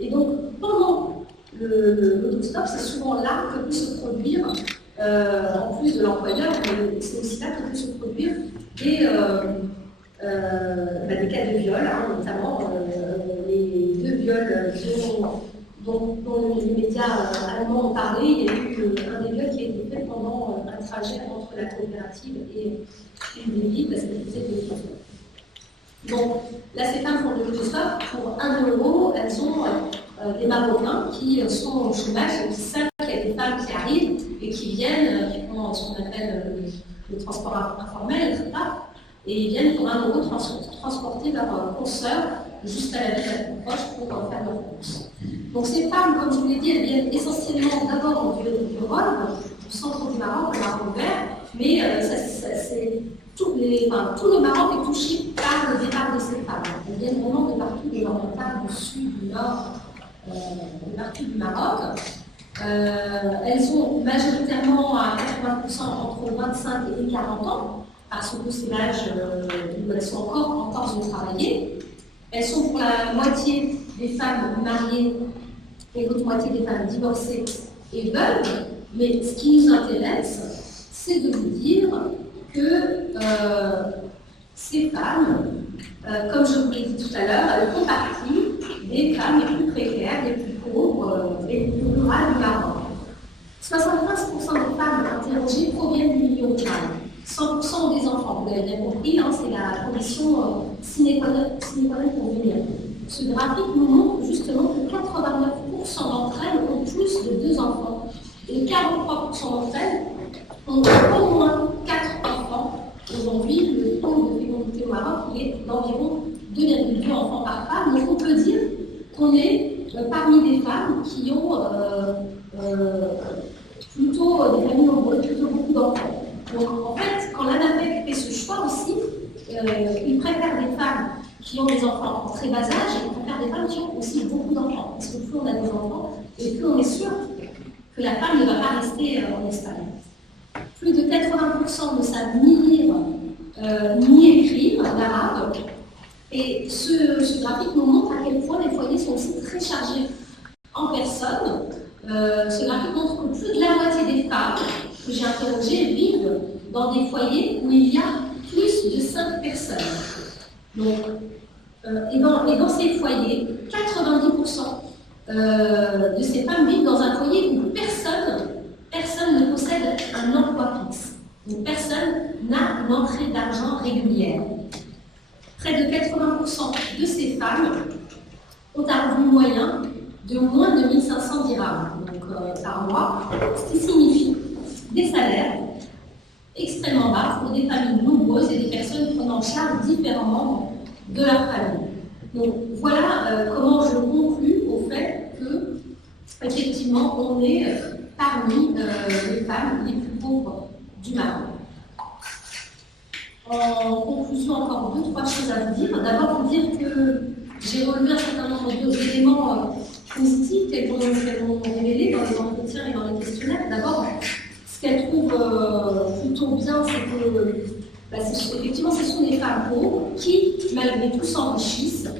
Et donc, pendant l'autostop, c'est souvent là que peut se produire, en plus de l'employeur, c'est aussi là que peut se produire des cas de viol, hein, notamment les 2 viols dont les médias allemands ont parlé. Il y a eu un des viols qui a été fait pendant un un trajet entre la coopérative et une des villes, parce qu'elle faisait de l'auto. Donc là, ces femmes font de l'autostop. Pour 1 euro, elles ont des Marocains qui sont au chômage et qui savent qu'il y a des femmes qui arrivent et qui viennent, qui font ce qu'on appelle le transport informel, etc. Et ils viennent pour 1 euro transporter leurs consoeurs juste à la ville la plus proche pour faire leurs courses. Donc ces femmes, comme je vous l'ai dit, elles viennent essentiellement d'abord du Rhône, du centre du Maroc, le Maroc vert, mais tout le Maroc est touché par le départ de ces femmes. Elles viennent vraiment de partout, de l'oriental, du sud, du nord, de partout du Maroc. Elles ont majoritairement à 80% entre 25 et 40 ans, parce que c'est l'âge où elles sont encore en force de travailler. Elles sont pour la moitié des femmes mariées et l'autre moitié des femmes divorcées et veuves. Mais ce qui nous intéresse, c'est de vous dire que ces femmes, comme je vous l'ai dit tout à l'heure, elles font partie des femmes les plus précaires, les plus pauvres et les plus rurales du Maroc. 75% des femmes interrogées proviennent du milieu rural. 100% ont des enfants, vous avez bien compris, hein, c'est la condition sine qua non pour venir. Ce graphique nous montre justement que 89% d'entre elles ont plus de 2 enfants et 43% d'entre elles ont au moins 4 enfants. Aujourd'hui, le taux de fécondité au Maroc est d'environ 2,2 enfants par femme. Donc on peut dire qu'on est parmi des femmes qui ont plutôt des familles nombreuses, plutôt beaucoup d'enfants. Donc en fait, quand l'ANAPEC fait ce choix aussi, il préfère des femmes qui ont des enfants en très bas âge et il préfère des femmes qui ont aussi beaucoup d'enfants. Parce que plus on a des enfants, et plus on est sûr que la femme ne va pas rester en Espagne. Plus de 80% ne savent ni lire ni écrire l'arabe. Et ce graphique nous montre à quel point les foyers sont aussi très chargés en personnes. Ce graphique montre que plus de la moitié des femmes que j'ai interrogées vivent dans des foyers où il y a plus de 5 personnes. Donc, et dans ces foyers, 90% de ces femmes vivent dans un foyer où personne ne possède un emploi fixe. Donc personne n'a une entrée d'argent régulière. Près de 80% de ces femmes ont un revenu moyen de moins de 1500 dirhams par mois, ce qui signifie des salaires extrêmement bas pour des familles nombreuses et des personnes prenant en charge différemment de leur famille. Donc voilà comment je conclus au fait que, effectivement, on est parmi les femmes les plus pauvres du Maroc. En conclusion, encore 2-3 choses à vous dire. D'abord, vous dire que j'ai relevé un certain nombre d'éléments positifs qu'elles m'ont révélés dans les entretiens et dans les questionnaires. D'abord, ce qu'elles trouvent plutôt bien, c'est que effectivement, ce sont des femmes pauvres qui, malgré tout, s'enrichissent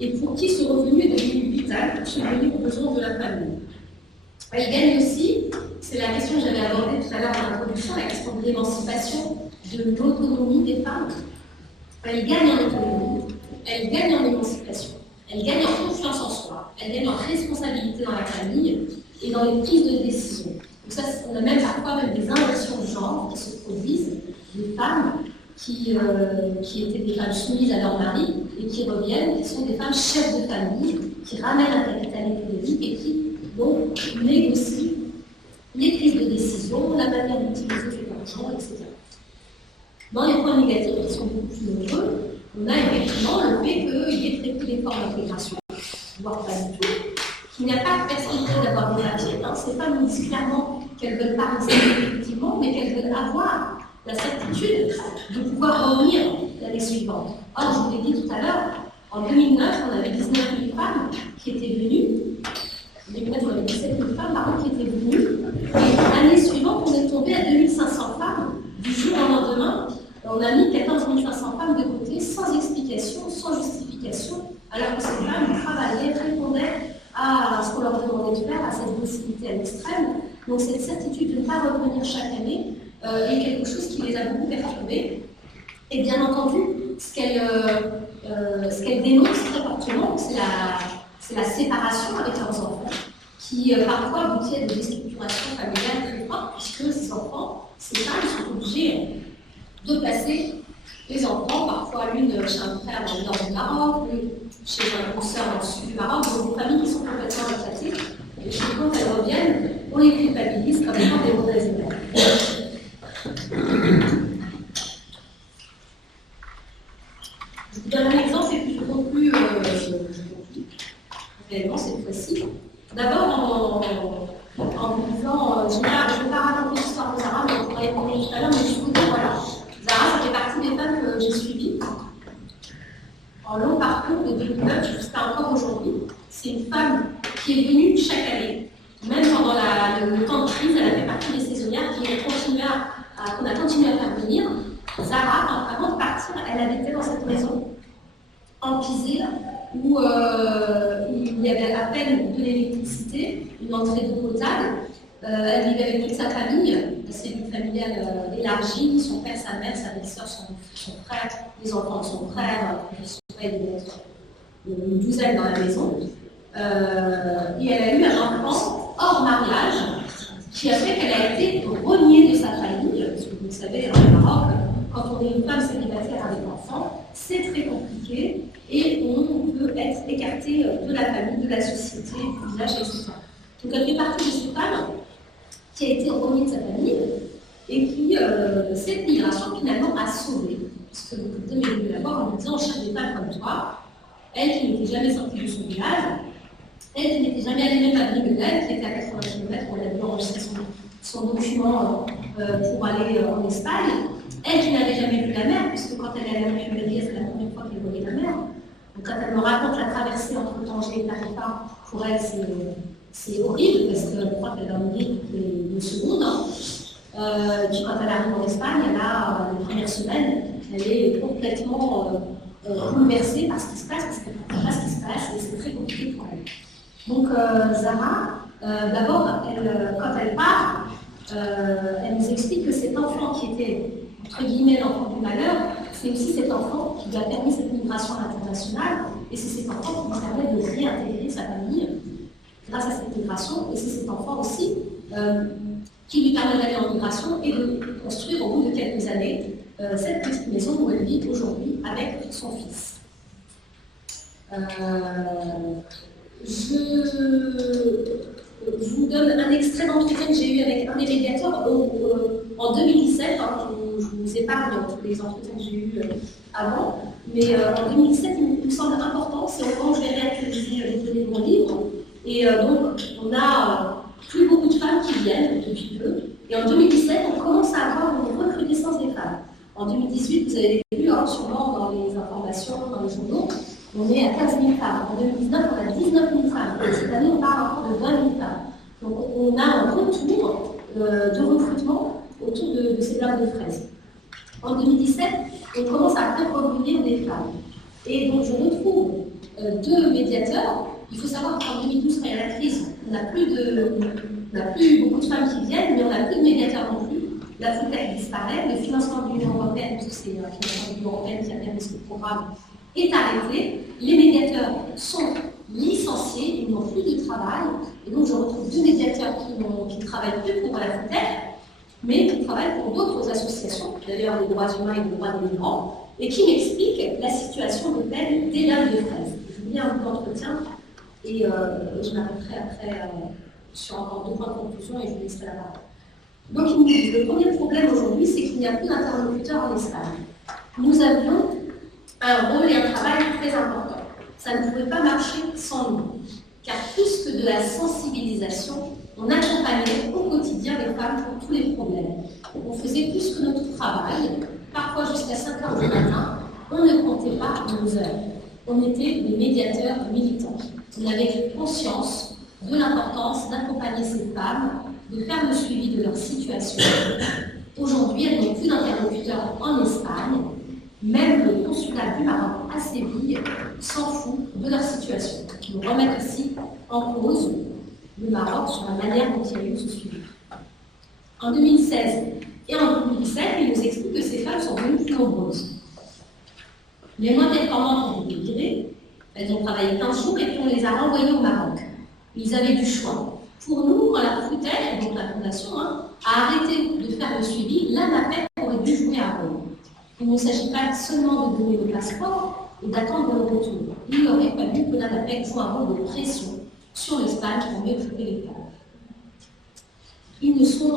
et pour qui ce revenu est devenu vital pour subvenir aux besoins de la famille. Elles gagnent aussi, c'est la question que j'avais abordée tout à l'heure dans l'introduction, la question de l'émancipation, de l'autonomie des femmes. Elles gagnent en autonomie, elles gagnent en émancipation, elles gagnent en confiance en soi, elles gagnent en responsabilité dans la famille et dans les prises de décision. Donc ça, on a même parfois des inversions de genre qui se produisent, des femmes qui étaient des femmes soumises à leur mari et qui reviennent, qui sont des femmes chefs de famille, qui ramènent un capital économique et qui donc négocient les prises de décision, la manière d'utiliser cet argent, etc. Dans les points négatifs, qui sont beaucoup plus nombreux, on a effectivement le fait qu'il y ait très peu d'efforts d'intégration, voire pas du tout, qu'il n'y a pas de possibilité d'avoir des papiers. Ces femmes nous disent clairement qu'elles ne veulent pas rester effectivement, mais qu'elles veulent avoir la certitude de pouvoir revenir l'année suivante. Or, je vous l'ai dit tout à l'heure, en 2009, on avait 19 000 femmes qui étaient venues. En 2009, on avait 17 000 femmes qui étaient venues. Et l'année suivante, on est tombé à 2500 femmes. Du jour au lendemain, on a mis 14 500 femmes de côté, sans explication, sans justification, alors que ces femmes travaillaient, répondaient à ce qu'on leur demandait de faire, à cette docilité à l'extrême. Donc cette certitude de ne pas revenir chaque année est quelque chose qui les a beaucoup perturbées. Et bien entendu, ce qu'elles dénoncent très fortement, c'est la séparation avec leurs enfants, qui parfois aboutit à des déstructurations familiales très fortes, puisque ces enfants ces femmes sont obligées de placer les enfants, parfois l'une chez un frère dans le nord du Maroc, l'une chez une sœur dans le sud du Maroc, donc des familles qui sont complètement éclatées. Et quand elles reviennent, on les culpabilise comme étant des mauvaises mères. Je vous donne un exemple et puis je conclue réellement cette fois-ci. D'abord, en vous disant, je ne vais pas raconter l'histoire de Zara, mais on pourrait y revenir tout à l'heure, mais je vous dis, voilà, Zara, ça fait partie des femmes que j'ai suivies en long parcours de 2009 jusqu'à encore aujourd'hui. C'est une femme qui est venue chaque année, même pendant le temps de crise, elle a fait partie des saisonnières qu'on a continué à faire venir. Zara, avant de partir, elle habitait dans cette maison en Pisé, où il y avait à peine de l'électricité, une entrée d'eau potable. Elle vivait avec toute sa famille, la cellule familiale élargie, son père, sa mère, sa belle-sœur, son frère, les enfants de son frère, qui sont près d'une douzaine dans la maison. Et elle a eu un enfant hors mariage qui a fait qu'elle a été reniée de sa famille. Parce que vous le savez, au Maroc, quand on est une femme célibataire avec enfant, c'est très compliqué et on peut être écarté de la famille, de la société, du village, etc. Donc elle fait partie de ces femmes qui a été reniée de sa famille et qui, cette migration finalement a sauvé. Parce que vous pouvez me l'avoir en me disant, on cherche des femmes comme toi, elle qui n'était jamais sortie de son village, elle qui n'était jamais allée même à Brignoles, qui était à 80 km, on a dû enregistrer son document pour aller en Espagne. Elle qui n'avait jamais vu la mer, puisque quand elle est allée en Chevalier, c'est la première fois qu'elle voyait la mer. Donc quand elle me raconte la traversée entre Tanger et Tarifa, pour elle c'est horrible, parce qu'elle croit qu'elle va mourir toutes les 2 secondes. Puis quand elle arrive en Espagne, elle a les premières semaines, elle est complètement bouleversée par ce qui se passe, parce qu'elle ne comprend pas ce qui se passe, et c'est très compliqué pour elle. Donc Zara, d'abord, quand elle part, elle nous explique que cet enfant qui était, entre guillemets, l'enfant du malheur, c'est aussi cet enfant qui lui a permis cette migration internationale, et c'est cet enfant qui lui permet de réintégrer sa famille grâce à cette migration, et c'est cet enfant aussi qui lui permet d'aller en migration et de construire au bout de quelques années cette petite maison où elle vit aujourd'hui avec son fils. Je vous donne un extrait d'entretien que j'ai eu avec un des médiateurs en 2017. Je vous épargne tous les entretiens que j'ai eus avant, mais en 2017, il me semble important, c'est au moment où je vais réactualiser les données de mon livre. Et donc, on a plus beaucoup de femmes qui viennent depuis peu. Et en 2017, on commence à avoir une recrudescence des femmes. En 2018, vous avez vu sûrement dans les informations, dans les journaux, on est à 15 000 femmes. En 2019, on a 19 000 femmes. Et cette année, on parle encore de 20 000 femmes. Donc, on a un retour de recrutement autour de ces fleurs de fraises. En 2017, on commence à faire revenir des femmes. Et donc, je retrouve 2 médiateurs. Il faut savoir qu'en 2012, quand il y a la crise, on n'a plus beaucoup de femmes qui viennent, mais on n'a plus de médiateurs non plus. La FOUTEC disparaît, le financement de l'Union européenne, parce que c'est un financement de l'Union européenne qui a permis ce programme, est arrêté. Les médiateurs sont licenciés, ils n'ont plus de travail. Et donc, je retrouve 2 médiateurs qui ne travaillent plus pour la FOUTEC, mais qui travaillent pour d'autres associations, d'ailleurs les droits humains et les droits des migrants, et qui m'expliquent la situation de peine des dames de fraises. Je vous lis un bout d'entretien. Et je m'arrêterai après sur encore 2 points de conclusion et je vous laisserai la parole. Donc, ils nous disent, le premier problème aujourd'hui, c'est qu'il n'y a plus d'interlocuteurs en Espagne. Nous avions un rôle et un travail très important. Ça ne pouvait pas marcher sans nous. Car plus que de la sensibilisation, on accompagnait au quotidien les femmes pour tous les problèmes. On faisait plus que notre travail, parfois jusqu'à 5 h du matin. On ne comptait pas nos heures. On était des médiateurs militants. On avait conscience de l'importance d'accompagner ces femmes, de faire le suivi de leur situation. Aujourd'hui, elles n'ont plus d'interlocuteurs en Espagne. Même le consulat du Maroc à Séville s'en fout de leur situation. Ils nous remettent aussi en cause le Maroc sur la manière dont il y a eu ce suivi. En 2016 et en 2017, ils nous expliquent que ces femmes sont devenues plus nombreuses. Les moins performantes ont été virées. Elles ont travaillé 15 jours et puis on les a renvoyées au Maroc. Ils avaient du choix. Pour nous, quand la FUTEL, donc la Fondation, a arrêté de faire le suivi, l'ANAPEC aurait dû jouer un rôle. Il ne s'agit pas seulement de donner le passeport et d'attendre le retour. Il aurait fallu que l'ANAPEC joue un rôle de pression sur l'Espagne pour mieux occuper les plages. Ils ne sont,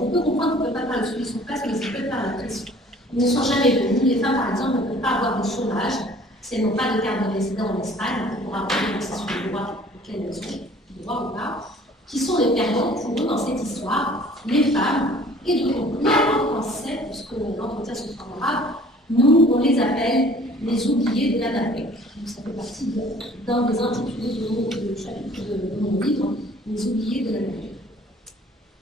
on peut comprendre qu'ils ne peuvent pas faire le suivi sur place, mais ils peuvent faire la pression. Ils ne sont jamais venus. Les femmes, par exemple, ne peuvent pas avoir de chômage si elles n'ont pas de carte de résident en Espagne pour avoir une sur les droits auxquels elles ont droit ou pas, qui sont les perdants pour eux dans cette histoire, les femmes, et de conclure en français, puisque l'entretien se favorable, nous, on les appelle les oubliés de l'ANAPEC. Donc ça fait partie d'un des intitulés du chapitre de mon livre, les oubliés de l'ANAPEC.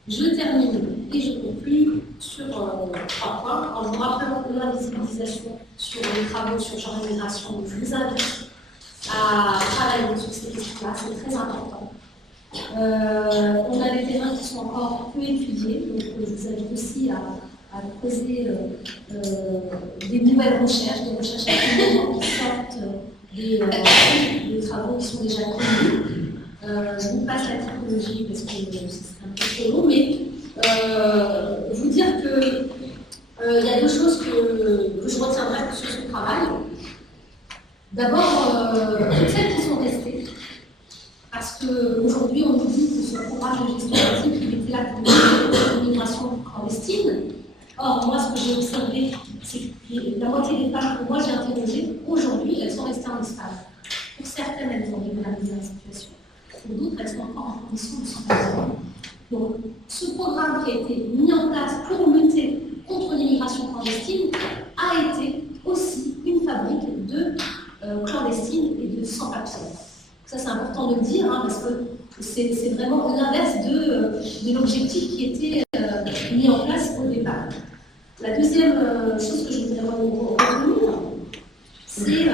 Je termine et je conclue sur 3 points en vous rappelant l'invisibilisation sur les travaux sur genre et migration. Je vous invite à travailler sur ces questions-là, c'est très important. On a des terrains qui sont encore peu étudiés, donc je vous invite aussi à creuser des nouvelles recherches, des recherches actuellement qui sortent des travaux qui sont déjà connus. Je vous passe la typologie parce que c'est un peu trop long, mais vous dire que il y a 2 choses que je retiendrai sur ce travail. D'abord, toutes celles qui sont restées, parce qu'aujourd'hui on nous dit que ce programme de gestion active il était là pour l'immigration clandestine. Or, moi, ce que j'ai observé, c'est que la moitié des femmes que moi j'ai interrogées, aujourd'hui, elles sont restées en Espagne. Pour certaines, elles ont régularisé la situation. Pour d'autres, elles sont encore en condition de s'en. Donc, ce programme qui a été mis en place pour lutter contre l'immigration clandestine a été aussi une fabrique de clandestines et de sans-papiers. Ça, c'est important de le dire, hein, parce que c'est vraiment l'inverse de l'objectif qui était mis en place au départ. La deuxième chose que je voudrais retenir, c'est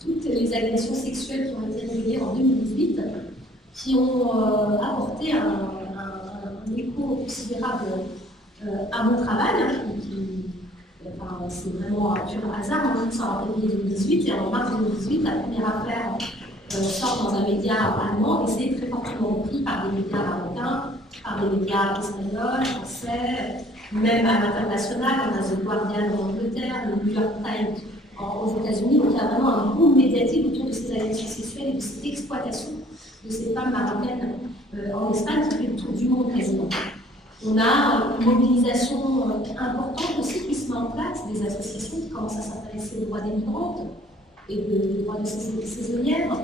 toutes les agressions sexuelles qui ont été révélées en 2018, qui ont apporté un écho considérable à mon travail, c'est vraiment un pur hasard. Moi, je suis en février 2018 et en mars 2018, la première affaire sort dans un média allemand et c'est très fortement repris par des médias marocains, par des médias espagnols, français, même à l'international, on a The Guardian en Angleterre, le New York Times aux États-Unis. Donc il y a vraiment un boom médiatique autour de ces agressions sexuelles et de cette exploitation de ces femmes marocaines en Espagne qui fait le tour du monde quasiment. On a une mobilisation importante aussi qui se met en place, des associations qui commencent à s'intéresser aux droits des migrantes et des droits des saisonnières.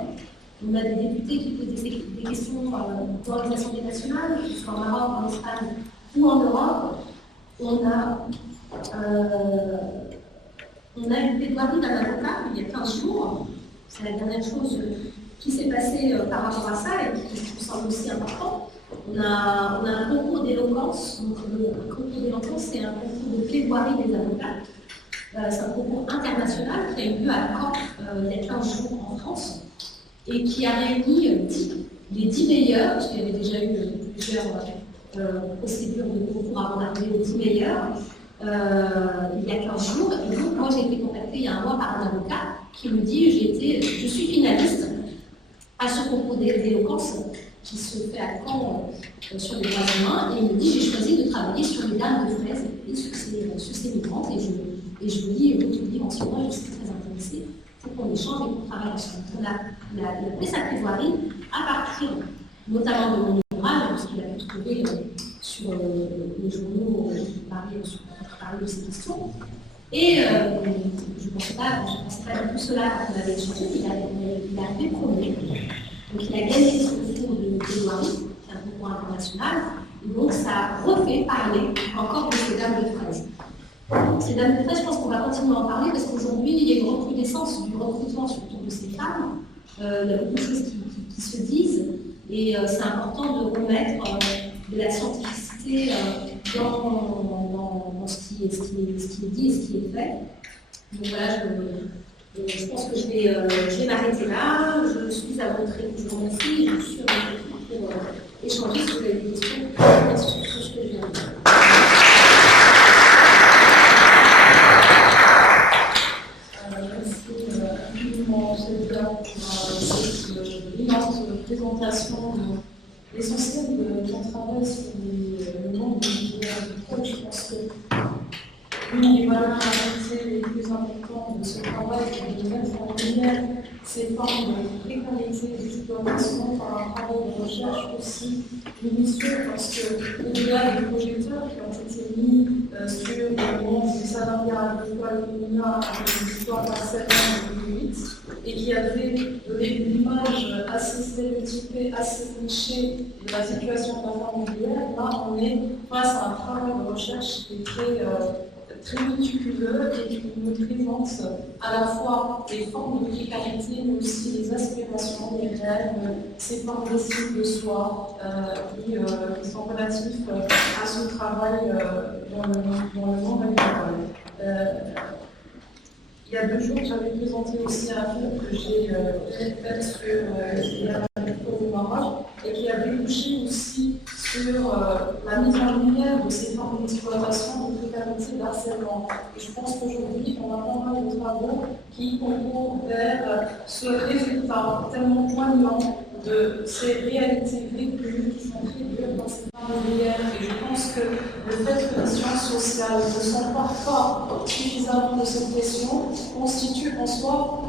On a des députés qui posent des questions dans les assemblées nationales, que ce soit au Maroc, en Espagne ou en Europe. On a une plaidoirie d'un avocat il y a 15 jours. C'est la dernière chose qui s'est passée par rapport à ça et qui me semble aussi important. On a un concours d'éloquence. Donc, le concours d'éloquence, c'est un concours de plaidoirie des avocats. C'est un concours international qui a eu lieu à Caen il y a 15 jours en France et qui a réuni les 10 meilleurs, parce qu'il y avait déjà eu plusieurs procédures de concours avant d'arriver aux 10 meilleurs, il y a 15 jours. Et donc, moi, j'ai été contactée il y a un mois par un avocat qui me dit je suis finaliste à ce concours d'éloquence qui se fait à Caen sur les droits humains. Et il me dit j'ai choisi de travailler sur les dames de fraises et sur ces migrantes. Et je vous lis votre livre en ce moment, je suis très intéressée pour qu'on échange et qu'on travaille ensemble. On a fait sa plaidoirie à partir notamment de mon ouvrage, parce qu'il a pu trouver sur les journaux qui parlaient de ces questions. Et je ne pensais pas du tout cela quand on avait échangé, il a fait premier. Donc il a gagné ce concours de plaidoirie, qui est un concours international, et donc ça refait parler encore de ces dames de fraises. Ces dames de fraises, je pense qu'on va continuer à en parler parce qu'aujourd'hui, il y a une recrudescence du recrutement surtout de ces femmes. Il y a beaucoup de choses qui se disent et c'est important de remettre de la scientificité dans ce qui est dit et ce qui est fait. Donc voilà, je pense que je vais m'arrêter là. Je suis à votre écoute. Je vous remercie. Je suis à votre écoute pour échanger si vous avez des questions. Merci sur ce que je viens de dire. Présentation l'essentiel de ton travail sur le monde de l'agriculture. Je pense que l'une des valeurs ajoutées les plus importantes de ce travail, c'est de mettre en lumière ces formes de précarité et d'exploitation par un travail de recherche aussi minutieux, parce qu'au-delà des projecteurs qui ont été mis sur le monde du salariat agricole féminin avec une histoire partielle en 2008, et qui avait donné une image assez stéréotypée, assez cliché de la situation de la femme ouvrière, là on est face à un travail de recherche qui est très méticuleux et qui nous présente à la fois les formes de précarité, mais aussi les aspirations, les rêves, ces formes d'estime de soi qui sont relatifs à ce travail dans le monde agricole. Il y a 2 jours, j'avais présenté aussi un film que j'ai fait sur l'agriculture au Maroc et qui a débouché aussi sur la mise en lumière de ces formes d'exploitation, de précarité, d'harcèlement. Et je pense qu'aujourd'hui, on a pas mal de travaux qui concourent vers ce résultat tellement poignant de ces réalités vécues qui sont très dures dans ces femmes ouvrières. Et je pense que le fait que les sciences sociales ne s'emparent pas suffisamment de cette question constitue en soi,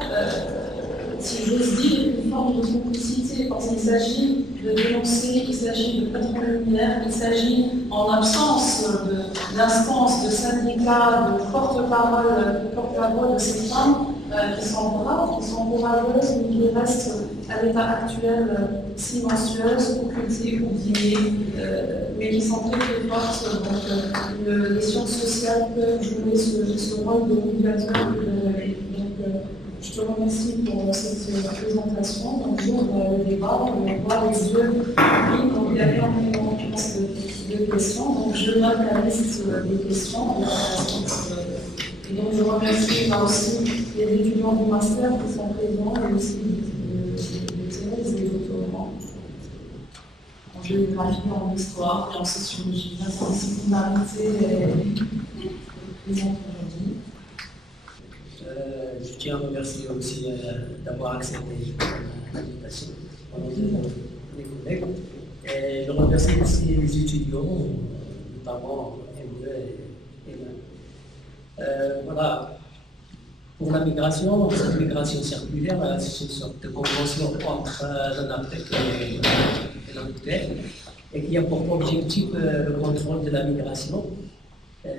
si j'ose dire, une forme de complicité quand il s'agit de dénoncer, il s'agit de mettre en lumière, il s'agit, en absence d'instances, de syndicats, de porte-parole de ces femmes qui sont braves, qui sont courageuses, mais qui restent à l'état actuel silencieuses, occultées, oubliées, mais qui sont très très fortes. Donc les sciences sociales peuvent jouer ce rôle de médiateur et de relais. Je te remercie pour cette présentation. Donc, j'ouvre le débat, on va voir les yeux. Oui, donc il y a énormément de questions. Donc, je note la liste des questions. Et donc, je remercie là aussi les étudiants du master qui sont présents et aussi les thèses et les doctorants en géographie, en histoire et en sociologie. L'interdisciplinarité est présente aujourd'hui. Je tiens à remercier aussi d'avoir accepté l'invitation mes collègues. Et je remercie aussi les étudiants, notamment ME et ME. Voilà. Pour la migration, cette migration circulaire, c'est une sorte de convention entre l'ANAPEC et l'ANAPEC, et qui a pour objectif le contrôle de la migration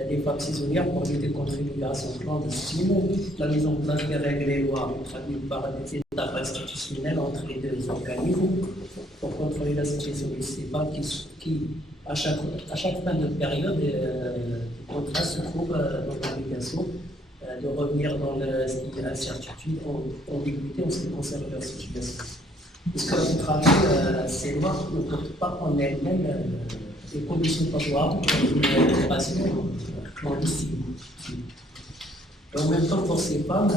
des femmes saisonnières pour lutter contre l'immigration clandestine, la mise en place des règles et lois traduites par des étapes institutionnelles entre les 2 organismes pour contrôler la situation de ces femmes qui à chaque fin de période, le contrat se trouve dans l'obligation de revenir dans l'incertitude, en ambiguïté en ce qui concerne leur situation. Puisque au travail, ces lois ne portent pas en elles-mêmes des conditions favorables pour une migration clandestine. Et en même temps, pour ces femmes,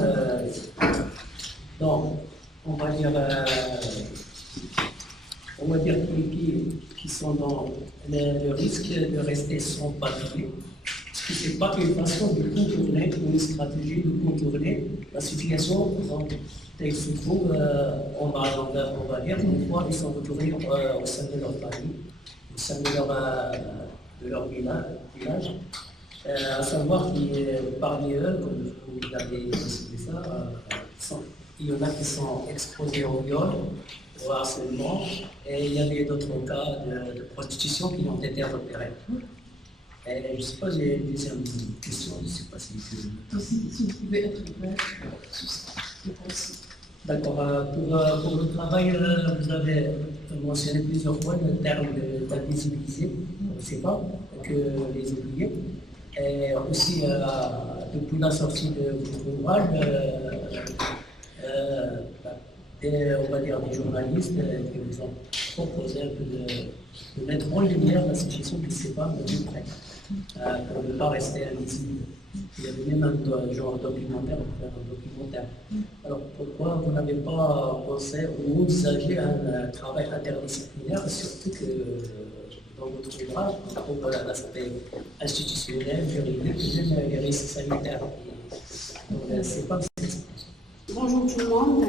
donc, on va dire qui sont dans le risque de rester sans papier. Parce que ce n'est pas une façon de contourner, une stratégie de contourner la situation dont ils se trouvent on va dire, une fois ils sont retournés au sein de leur famille, au sein de leur village. À savoir que parmi eux, comme vous l'avez mentionné ça, il y en a qui sont exposés au viol, au harcèlement, et il y avait d'autres cas de prostitution qui ont été repérés. Et je ne sais pas, j'ai une deuxième question, je ne sais pas si vous pouvez être ouvert sur ça, je pense. D'accord. Pour le travail, vous avez mentionné plusieurs fois le terme d'invisibiliser, c'est pas que les oubliés. Et aussi, depuis la sortie de votre ouvrage, on va dire des journalistes qui vous ont proposé un peu de mettre en lumière la situation de ces femmes de plus près, pour ne pas rester invisible. Il y avait même un genre documentaire, Alors pourquoi vous n'avez pas pensé ou envisagé un travail interdisciplinaire, surtout que dans votre ouvrage, pour l'aspect institutionnel, juridique, et même les risques sanitaires. Donc c'est pas. Bonjour tout le monde.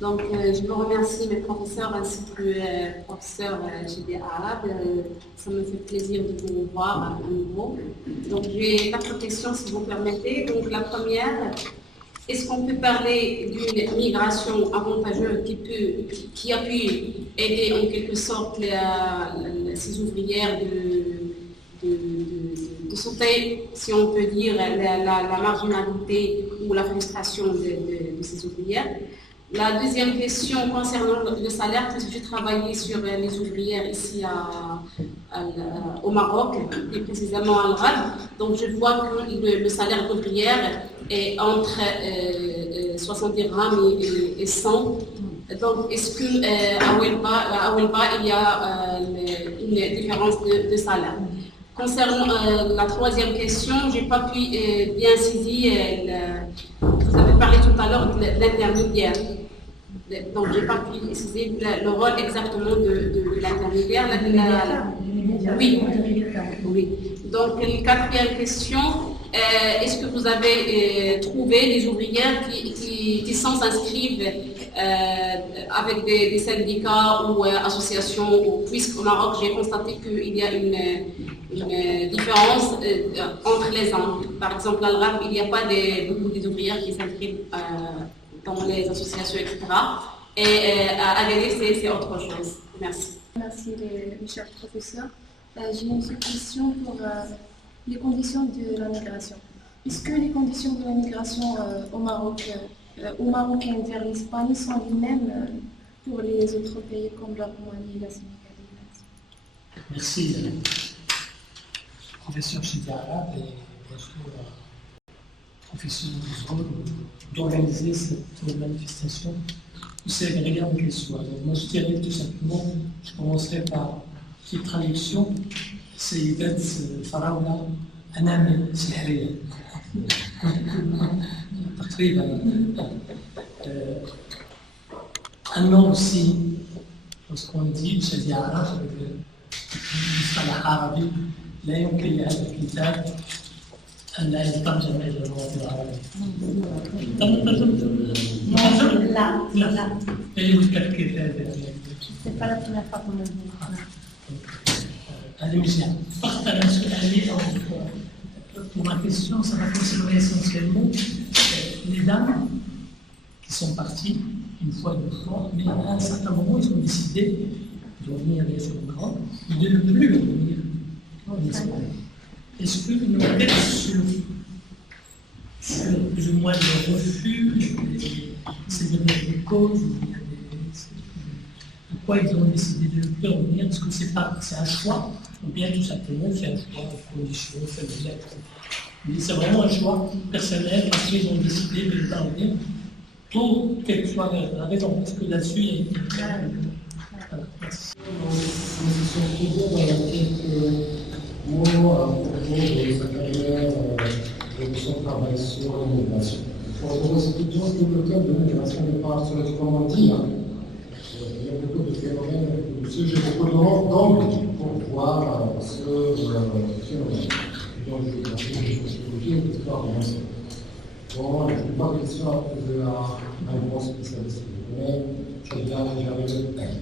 Donc, je vous remercie mes professeurs ainsi que le professeur GD Arabe. Ça me fait plaisir de vous revoir à nouveau. Donc, j'ai 4 questions si vous permettez. Donc, la première, est-ce qu'on peut parler d'une migration avantageuse qui a pu aider en quelque sorte ces ouvrières de sauter, si on peut dire, la marginalité ou la frustration de ces ouvrières? La deuxième question concernant le salaire, puisque j'ai travaillé sur les ouvrières ici au Maroc, et précisément à Al-Rad, donc je vois que le salaire d'ouvrière est entre 60 dirhams et 100. Donc, est-ce qu'à Ouelba, il y a une différence de salaire? Concernant la troisième question, je n'ai pas pu bien saisir, vous avez parlé tout à l'heure de l'intermédiaire. Donc, je n'ai pas pu saisir le rôle exactement de l'intermédiaire. Oui. Donc, la quatrième question, est-ce que vous avez trouvé des ouvrières qui s'inscrivent avec des syndicats ou associations, puisqu'au Maroc, j'ai constaté qu'il y a une différence entre les ans. Par exemple, à l'Arab, il n'y a pas beaucoup d'ouvrières qui s'inscrivent dans les associations, etc. Et à Agadir, c'est autre chose. Merci. Merci, mes chers professeurs. J'ai une petite question pour les conditions de la migration. Est-ce que les conditions de la migration au Maroc, aux Marocains vers l'Espagne sont les mêmes pour les autres pays comme la Roumanie et la Sénégal? Merci, professeur Chidi Arabe et bien sûr professeur Zoul d'organiser cette manifestation. C'est agréable qu'elle soit. Donc, moi, je dirais tout simplement, je commencerai par une petite traduction. سيدات الفراولة أنامل سحرية تقريبا. Un nom aussi, lorsqu'on dit شدي عرب مصطلح عربي لا يمكن لهذا الكتاب أن لا يترجم إلى اللغة العربية. لا. يجب التفكير هذا. C'est pas la première fois qu'on le dit. هذا مزيان. فقط أنا سؤالي أو pour ma question, ça va concerner essentiellement les dames qui sont parties une fois, deux fois, mais à un certain moment, ils ont décidé de revenir au Maroc, de ne plus revenir en Espagne. Est-ce que nous avons sur plus ou moins le refus, c'est des causes, pourquoi ils ont décidé de ne plus revenir? Est-ce que c'est un choix, ou bien tout simplement c'est un choix de condition familiale? C'est vraiment un choix personnel parce qu'ils ont décidé de ne pas revenir, pour quelle que soit la raison, parce que là-dessus, il y a une voilà, merci. Mots à propos de sa carrière et de son travail sur l'immigration. Bon, c'est plutôt que le cas de l'immigration n'est pas comment dire. Il y a beaucoup de phénomènes, j'ai beaucoup d'angles pour voir ce phénomène. Donc, je vais sociologie et l'histoire de l'enseignement. Bon, je ne vais pas question à poser à un grand spécialiste du domaine, je vais jamais le faire.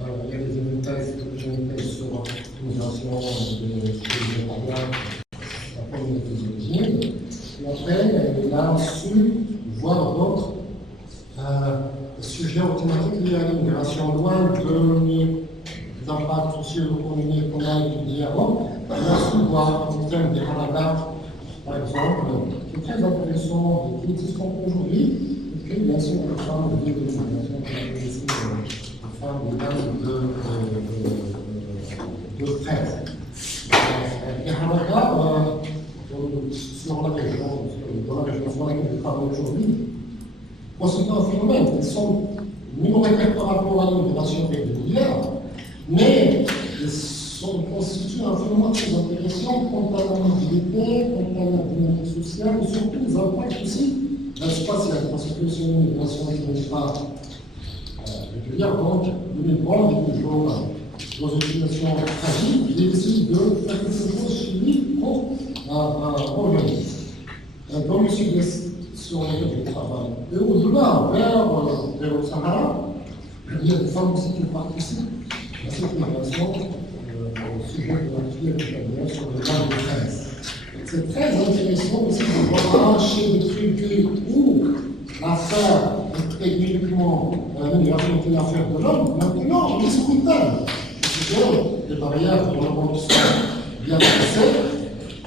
Il y a des thèses que j'ai faites sur l'immigration des Italiens, la communauté d'origine. Et après, il a su voir d'autres sujets ou thématiques liés à l'immigration, loin des impacts sociaux, économiques qu'on a étudiés avant. Il a su voir le thème des Canada, par exemple, qui est très intéressant et qui existe encore aujourd'hui, et puis bien sûr, les femmes de l'immigration qui a été ici. Des dames de frères. Et Canada, sur la région sur laquelle je travaille aujourd'hui, constitue un phénomène. Ils sont minoritaires par rapport à l'immigration régulière, mais ils constituent un phénomène très intéressant quant à la mobilité, quant à la dynamique sociale, et surtout ils impactent aussi la spatiale, parce que c'est une immigration qui n'est pas régulière, donc 2020, il est toujours dans une situation tragique, il décide de faire quelque chose chez lui pour organiser. Dans le sud-est sur lesquelles je travaille. Et au-delà, vers le Sahara, il y a des femmes aussi qui participent à cette migration au sujet de l'activité sur le plan de 13. C'est très intéressant aussi de voir chez des tribus où l'affaire était uniquement l'immigration est une affaire de l'homme. Maintenant, on est sous une table. Les barrières de la banque sont bien placées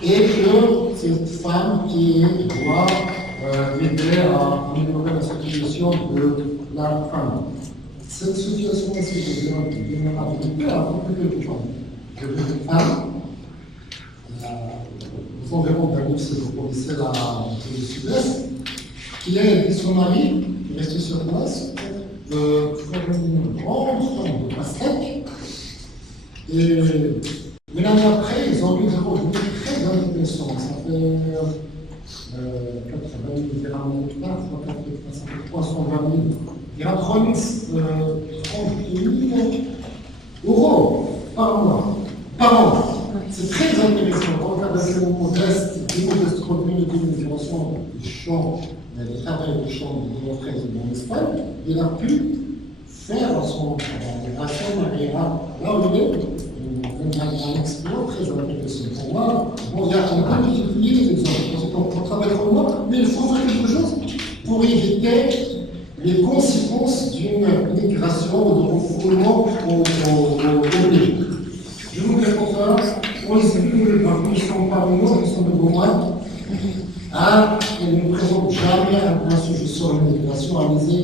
et que c'est une femme qui doit aider à améliorer la situation de la femme. Cette situation aussi de vulnérabilité a beaucoup de femmes. Nous enverrons d'ailleurs ce policier là du sud-est, qui a dit son mari, qui est resté sur place, de faire une grande forme de pastèque. Et l'année après, ils ont eu des revenus très intéressants. Ça fait 80 000 hectares, ça fait 320 000. Il a remis 30 000 euros par mois, par an. C'est très intéressant. Quand on regarde les modestes revenus de l'immigration du champ, le travail du champ de nos frères en Espagne, il a pu faire son migration là où il est, un exploit très intéressant. Pour moi, on peut multiplier les exemples. On travaille pour moi, mais il faut faire quelque chose pour éviter les conséquences d'une migration ou de refoulement au pays. Je vous réponds ça. On les élus, qui sont parmi nous, qui sont de Beaumois, ils ne présentent jamais un sujet sur l'immigration. Allez-y,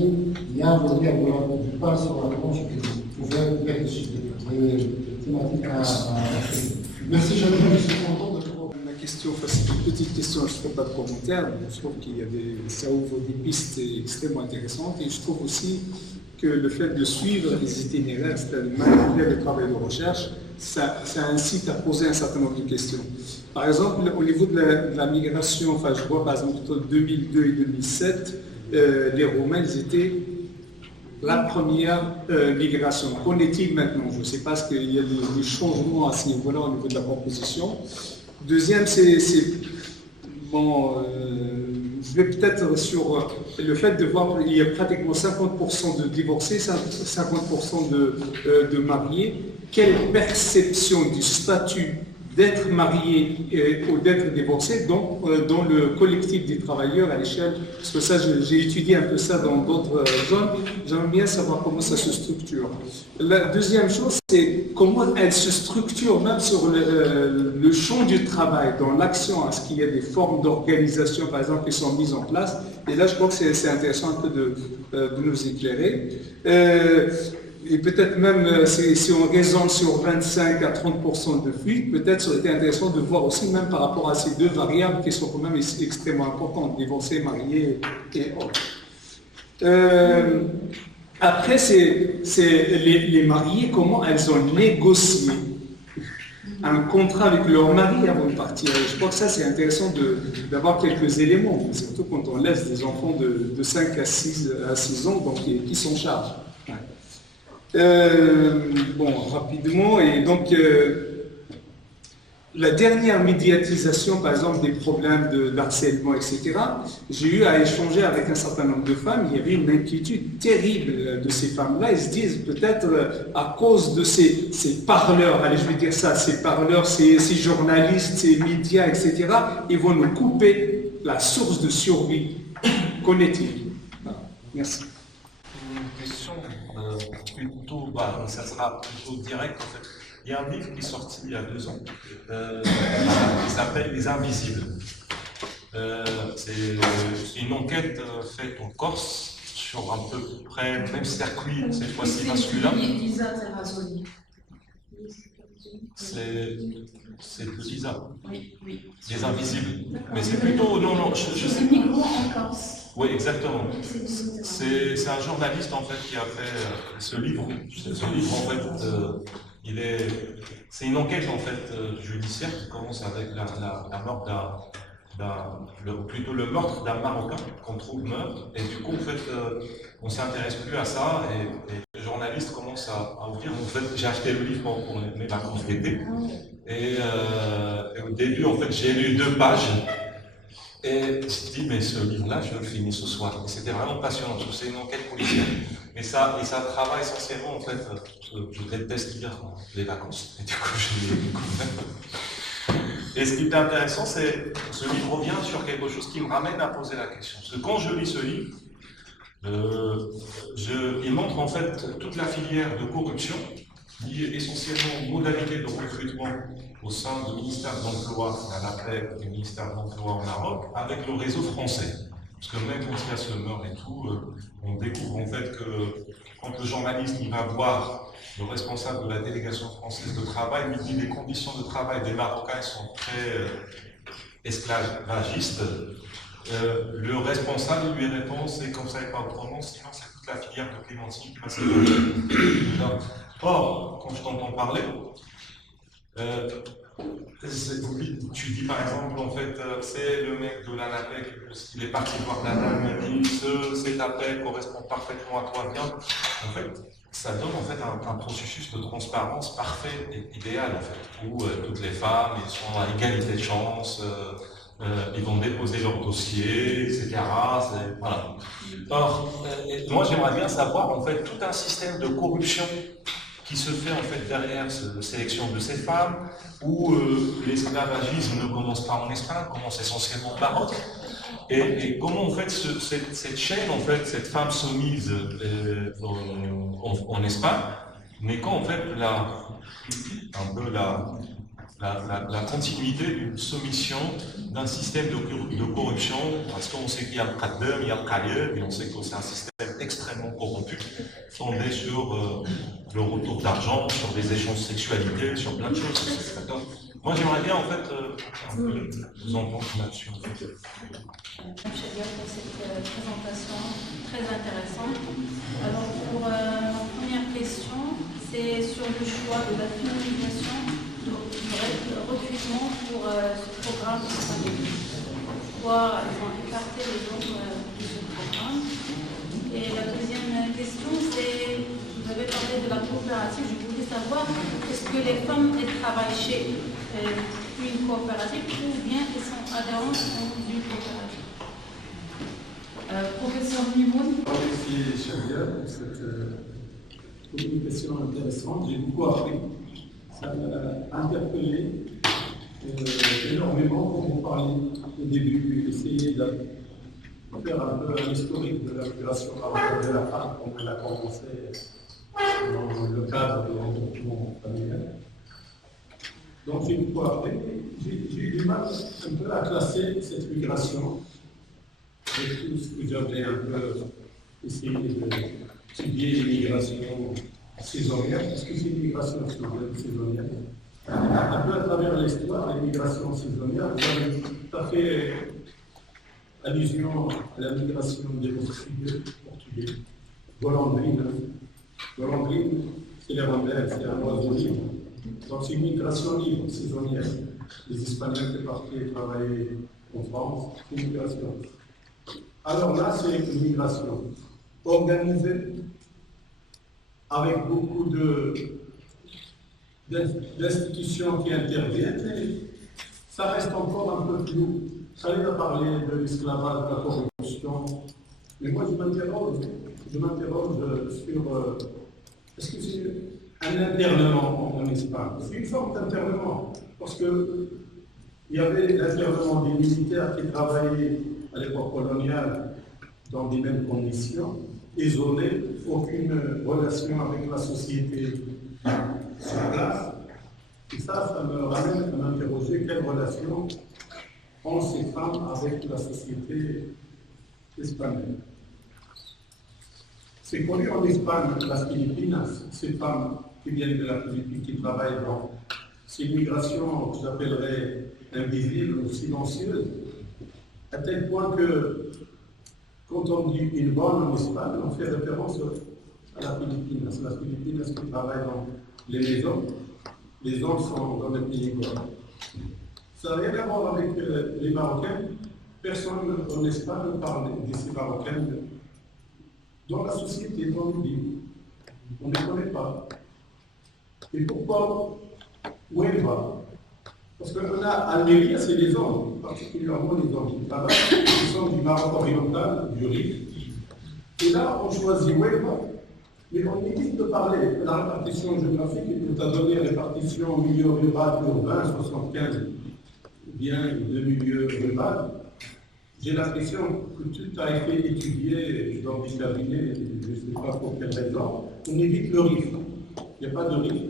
il y a du pain sur la planche que vous pouvez mettre des thématiques à merci, je suis content de vous. Ma question, c'est une petite question, je ne ferai pas de commentaire, mais je trouve qu'il y a ça ouvre des pistes extrêmement intéressantes et je trouve aussi que le fait de suivre les itinéraires, c'est-à-dire le travail de recherche, ça incite à poser un certain nombre de questions. Par exemple, au niveau de la migration, enfin, je vois par exemple entre 2002 et 2007, les Romains, ils étaient la première migration. Qu'en est-il maintenant? Je ne sais pas, est-ce qu'il y a des changements à ce niveau-là au niveau de la composition. Deuxième, bon, je vais peut-être sur le fait de voir qu'il y a pratiquement 50% de divorcés, 50% de mariés. Quelle perception du statut d'être marié ou d'être divorcé dans le collectif des travailleurs à l'échelle, parce que ça, j'ai étudié un peu ça dans d'autres zones, j'aimerais bien savoir comment ça se structure. La deuxième chose, c'est comment elle se structure même sur le champ du travail, dans l'action, est-ce qu'il y a des formes d'organisation, par exemple, qui sont mises en place, et là, je crois que c'est intéressant un peu de nous éclairer. Et peut-être même si on raisonne sur 25 à 30% de fuite, peut-être ça aurait été intéressant de voir aussi même par rapport à ces deux variables qui sont quand même extrêmement importantes, divorcés, mariés et autres. Après, c'est les mariés, comment elles ont négocié un contrat avec leur mari avant de partir. Et je crois que ça, c'est intéressant d'avoir quelques éléments, surtout quand on laisse des enfants de 5 à 6 ans donc, qui s'en chargent. Bon, rapidement, et donc la dernière médiatisation, par exemple, des problèmes d'harcèlement, etc., j'ai eu à échanger avec un certain nombre de femmes. Il y avait une inquiétude terrible de ces femmes-là. Elles se disent peut-être à cause de ces parleurs, allez, je vais dire ça, ces parleurs, ces journalistes, ces médias, etc., ils vont nous couper la source de survie. Qu'en est-il? Merci. Une question plutôt, ça sera plutôt direct en fait. Il y a un livre qui est sorti il y a 2 ans qui s'appelle Les Invisibles. C'est une enquête faite en Corse sur à peu près le même circuit, cette fois-ci masculin. C'est de Lisa. Oui. Les Invisibles. Mais c'est plutôt. Non, je sais pas. Migros en Corse. Oui, exactement. C'est un journaliste en fait qui a fait ce livre. Ce livre en fait, c'est une enquête en fait judiciaire qui commence avec la mort plutôt le meurtre d'un Marocain qu'on trouve meurtre. Et du coup, en fait, on ne s'intéresse plus à ça et le journaliste commence à ouvrir. En fait, j'ai acheté le livre pour mes vacances d'été. Et au début, en fait, j'ai lu 2 pages. Et je dis, mais ce livre-là, je le finis ce soir. Et c'était vraiment passionnant, parce que c'est une enquête policière. Et ça travaille essentiellement, en fait, je déteste lire les vacances. Et du coup, je l'ai découvert. Et ce qui est intéressant, c'est que ce livre revient sur quelque chose qui me ramène à poser la question. Parce que quand je lis ce livre, il montre en fait toute la filière de corruption liée essentiellement aux modalités de recrutement au sein du ministère de l'Emploi, à l'appel du ministère de l'Emploi au Maroc, avec le réseau français. Parce que même quand il y a ce meurtre et tout, on découvre en fait que quand le journaliste il va voir le responsable de la délégation française de travail, lui dit que les conditions de travail des Marocains sont très esclavagistes. Le responsable lui répond, c'est comme ça et pas autrement, sinon c'est toute la filière de Clémentine qui va s'éloigner. Or, quand je t'entends parler, tu dis par exemple, en fait, c'est le mec de l'ANAPEC, il est parti voir la dame, il dit cet appel correspond parfaitement à toi, bien. En fait, ça donne en fait un processus de transparence parfait et idéal, en fait, où toutes les femmes elles sont à égalité de chance. Ils vont déposer leur dossier, etc. Voilà. Or, moi j'aimerais bien savoir en fait tout un système de corruption qui se fait en fait derrière cette sélection de ces femmes, où l'esclavagisme ne commence pas en Espagne, commence essentiellement au Maroc, et comment en fait cette chaîne, en fait, cette femme soumise en Espagne, n'est qu'en fait la continuité d'une soumission d'un système de corruption, parce qu'on sait qu'il y a le Qaddam, il y a le Khalid, et on sait que c'est un système extrêmement corrompu, fondé sur le retour d'argent, sur des échanges de sexualité, sur plein de choses. Donc, moi j'aimerais bien en fait un peu vous entendre là-dessus. Merci pour cette présentation très intéressante. Alors pour ma première question, c'est sur le choix de la finalisation du recrutement pour ce programme de pandémie. Pourquoi ils ont écarté les hommes de ce programme? Et la deuxième question, c'est, vous avez parlé de la coopérative, je voulais savoir, est-ce que les femmes elles travaillent chez une coopérative ou bien elles sont adhérentes d'une coopérative? Professeur Mimoun. Merci Chadia pour cette communication intéressante. J'ai beaucoup appris. Ça m'a interpellé énormément pour vous parler au début, essayer de faire un peu un historique de la migration marocaine de la femme, comme elle a commencé dans le cadre de l'environnement familial. Donc j'ai beaucoup appris. J'ai eu du mal un peu à classer cette migration avec tout ce que j'avais un peu essayé d'étudier l'immigration saisonnière, parce que c'est l'immigration saisonnière. Un peu à travers l'histoire, l'immigration saisonnière, vous avez tout à fait allusion à la migration des Portugais. Golondrine, c'est les rondelles, c'est un oiseau libre. Donc c'est une migration libre, saisonnière. Les Espagnols qui partaient travailler en France, c'est une migration. Alors là, c'est une migration organisée, avec beaucoup d'institutions qui interviennent, mais ça reste encore un peu flou. Ça va parler de l'esclavage, de la corruption, mais moi je m'interroge sur est-ce que c'est un internement en Espagne? C'est une forme d'internement, parce qu'il y avait l'internement des militaires qui travaillaient à l'époque coloniale dans les mêmes conditions, isolés, aucune relation avec la société sur place. Et ça me ramène à m'interroger quelle relation ont ces femmes avec la société espagnole. C'est connu en Espagne, las Filipinas, ces femmes qui viennent de la Philippine, qui travaillent dans ces migrations que j'appellerais invisibles ou silencieuses, à tel point que quand on dit une bonne en Espagne, on fait référence à la Philippines. Las Philippines qui travaillent dans les maisons. Les hommes sont dans les pays grands. Ça n'a rien à voir avec les Marocains. Personne en Espagne ne parle de ces Marocaines dans la société, dans le vie. On ne les connaît pas. Et pourquoi? Où elle va? Parce qu'on a Almérie, c'est les hommes, particulièrement les hommes qui travaillent, qui sont du Maroc oriental, du Rif. Et là, on choisit Ouelma, mais on évite de parler de la répartition géographique, et a donné répartition milieu rural, urbain, 75, bien de milieu rural. J'ai l'impression que tout a été étudié dans des cabinets, je ne sais pas pour quelle raison. On évite le Rif. Il n'y a pas de Rif.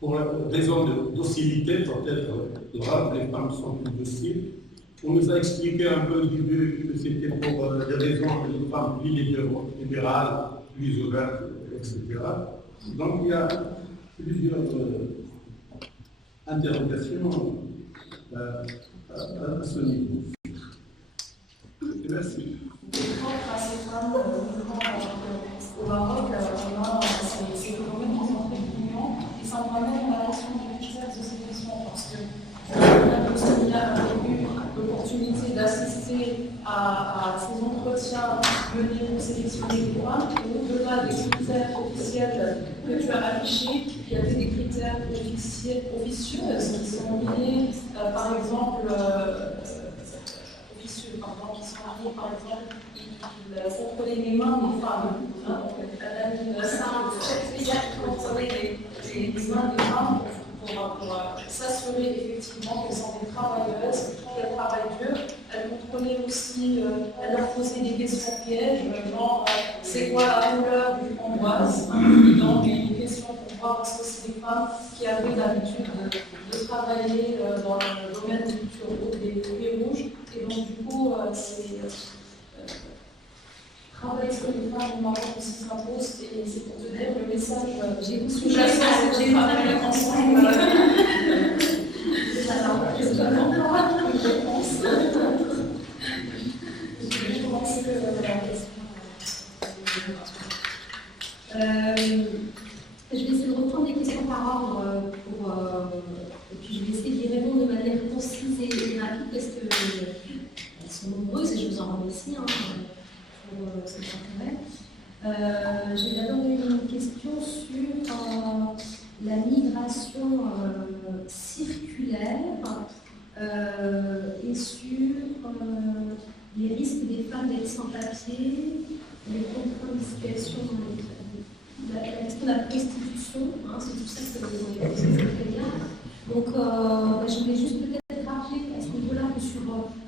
Pour la raison de docilité, peut-être grave, les femmes sont plus dociles. On nous a expliqué un peu au début que c'était pour des raisons les femmes plus libérales, plus ouvertes, etc. Donc il y a plusieurs interrogations à ce niveau. Merci. Propre à ces femmes au Maroc, c'est quand même qui sont très pignants et ça me ramène à la question du critère de sélection parce que il y a eu l'opportunité d'assister à ces entretiens menés pour sélectionner les femmes et au-delà des critères officiels que tu as affichés, il y avait des critères officieux qui sont liés, par exemple, qui sont liés, par exemple, ils contrôlaient les mains des femmes. Elle a contrôler les mains des femmes pour s'assurer effectivement qu'elles sont des travailleuses, qu'elles travaillent dur. Elle contrôlait aussi, elle leur posait des questions pièges, genre c'est quoi la couleur du framboise, donc des questions pour voir parce que c'est des femmes qui avaient l'habitude de travailler dans le domaine des fruits rouges, et donc du coup travailler sur les femmes au Maroc aussi s'impose, et c'est pour te dire le message, j'ai vu sous-jacent, j'ai travaillé ensemble. Je vais essayer de reprendre des questions par ordre et puis je vais essayer d'y répondre de manière concise et rapide parce qu'elles sont nombreuses et je vous en remercie pour cet intérêt. J'ai d'abord une question sur la migration circulaire et sur les risques des femmes d'être sans papier, les contraintes de situation dans la question de la prostitution, c'est tout ça que vous avez posé très bien. Donc, je voulais juste peut-être rappeler à ce niveau-là que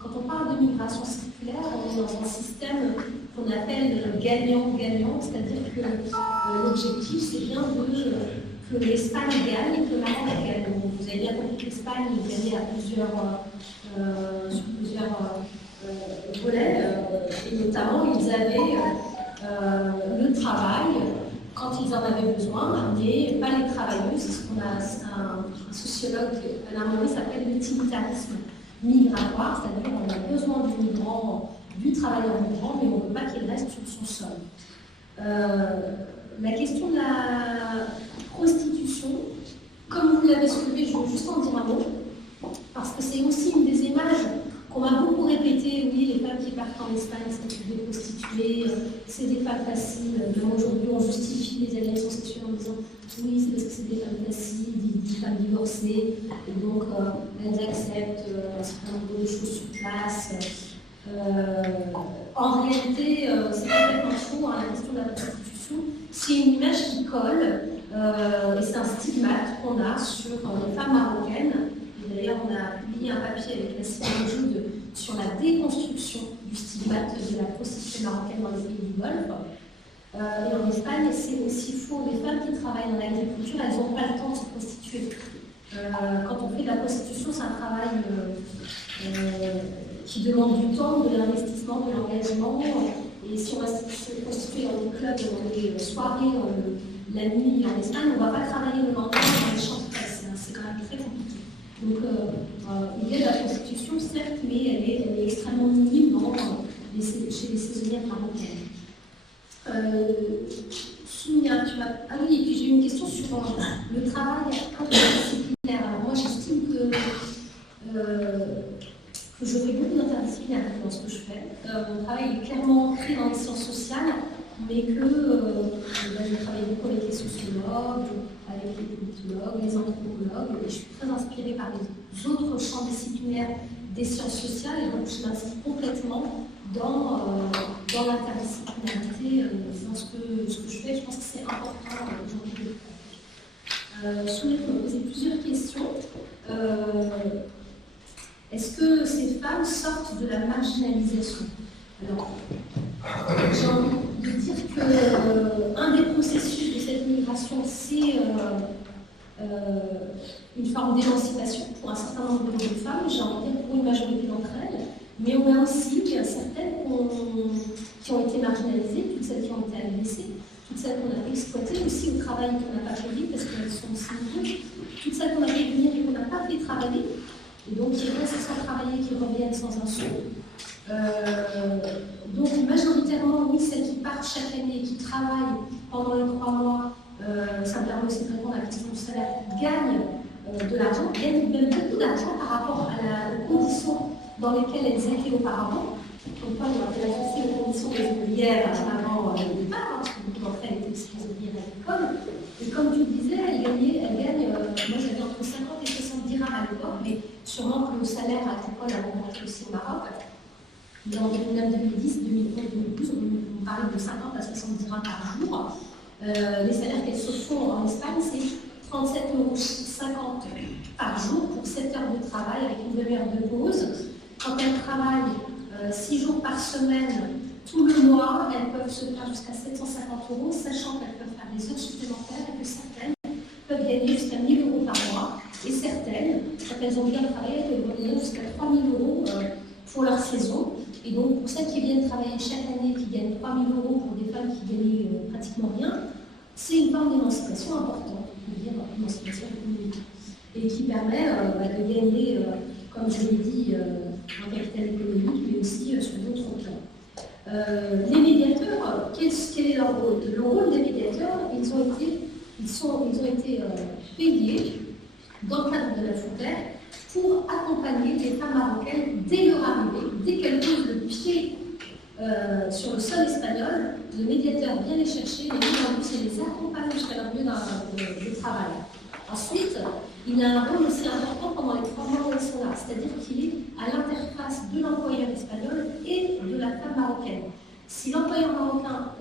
quand on parle de migration circulaire, on est dans un système qu'on appelle gagnant-gagnant, c'est-à-dire que l'objectif, c'est bien que l'Espagne gagne et que le Maroc gagne. Donc, vous avez bien compris que l'Espagne gagnait sur plusieurs volets, et notamment, ils avaient le travail quand ils en avaient besoin, mais pas les travailleuses. C'est ce qu'on a, un sociologue, Alain Maury, s'appelle l'utilitarisme migratoire, c'est-à-dire qu'on a besoin du migrant, du travailleur migrant, mais on ne veut pas qu'il reste sur son sol. La question de la prostitution, comme vous l'avez soulevé, je veux juste en dire un mot, parce que c'est aussi une des images qu'on m'a beaucoup répété. Oui, les femmes qui partent en Espagne, c'est des prostituées, c'est des femmes faciles. Aujourd'hui, on justifie les agressions sexuelles en disant oui, c'est parce que c'est des femmes faciles, des femmes divorcées, et donc elles acceptent un certain nombre de choses sur place. En réalité, c'est complètement faux, la question de la prostitution. C'est une image qui colle, et c'est un stigmate qu'on a sur les femmes marocaines. D'ailleurs, on a publié un papier avec la Jude sur la déconstruction du stigmate de la prostitution marocaine dans les pays du Golfe. Et en Espagne, c'est aussi faux. Les femmes qui travaillent dans l'agriculture, elles n'ont pas le temps de se prostituer. Quand on fait de la prostitution, c'est un travail qui demande du temps, de l'investissement, de l'engagement. Et si on va se prostituer dans des clubs, dans des soirées, la nuit en Espagne, on ne va pas travailler le lendemain dans les champs de presse. C'est quand même très compliqué. Donc, il y a de la prostitution, certes, mais elle est extrêmement minime chez les saisonnières marocaines. Soumia, ah oui, et puis j'ai une question sur le travail interdisciplinaire. Alors, moi, j'estime que j'aurais beaucoup d'interdisciplinaire dans ce que je fais. Mon travail est clairement ancré dans les sciences sociales, mais que je travaille beaucoup avec les sociologues, avec les politologues, les anthropologues, et je suis très inspirée par les autres champs disciplinaires des sciences sociales, et donc je m'inscris complètement dans l'interdisciplinarité, dans ce que je fais. Je pense que c'est important aujourd'hui. Je voulais me poser plusieurs questions. Est-ce que ces femmes sortent de la marginalisation? Alors, j'ai envie de dire qu'un des processus de cette migration, c'est une forme d'émancipation pour un certain nombre de femmes, j'ai envie de dire pour une majorité d'entre elles, mais on a aussi certaines qui ont été marginalisées, toutes celles qui ont été agressées, toutes celles qu'on a exploitées, aussi au travail qu'on n'a pas fait vivre parce qu'elles sont aussi nombreuses, toutes celles qu'on a fait venir et qu'on n'a pas fait travailler, et donc qui restent sans travailler, qui reviennent sans un sou. Donc majoritairement, oui, celles qui partent chaque année, qui travaillent pendant les 3 mois, ça me permet aussi de répondre à la question du salaire, gagnent de l'argent, gagnent même beaucoup d'argent par rapport aux conditions dans lesquelles elles étaient auparavant. Donc, on a associé aux conditions des ouvrières avant le départ, parce que beaucoup d'entre elles étaient aussi ouvrières à l'école. Et comme tu le disais, elles gagnent, moi j'avais entre 50 et 70 dirhams à l'époque, mais sûrement que le salaire agricole a augmenté aussi au Maroc. Mais en 2009, 2010, 2011, 2012, on parlait de 50 à 70 dirhams par jour. Les salaires qu'elles se font en Espagne, c'est 37,50 € par jour pour 7 heures de travail avec une demi-heure de pause. Quand elles travaillent 6 jours par semaine, tout le mois, elles peuvent se faire jusqu'à 750 €, sachant qu'elles peuvent faire des heures supplémentaires et que certaines peuvent gagner jusqu'à 1 000 € par mois. Et certaines, quand elles ont bien travaillé, elles peuvent gagner jusqu'à 3 000 € pour leur saison. Et donc, pour celles qui viennent travailler chaque année, qui gagnent 3 000 € pour des femmes qui gagnent pratiquement rien, c'est une forme d'émancipation importante, on peut dire émancipation économique, et qui permet de gagner, comme je l'ai dit, en capital économique, mais aussi sur d'autres plans. Les médiateurs, quel est leur rôle? Le rôle des médiateurs, ils ont été payés dans le cadre de la frontière pour accompagner les femmes marocaines dès leur arrivée, dès qu'elles posent le pied sur le sol espagnol. Le médiateur vient les chercher, les met en bus et les accompagne jusqu'à leur lieu de travail. Ensuite, il a un rôle aussi important pendant les 3 mois où elles sont là, c'est-à-dire qu'il est à l'interface de l'employeur espagnol et de la femme marocaine. Si l'employeur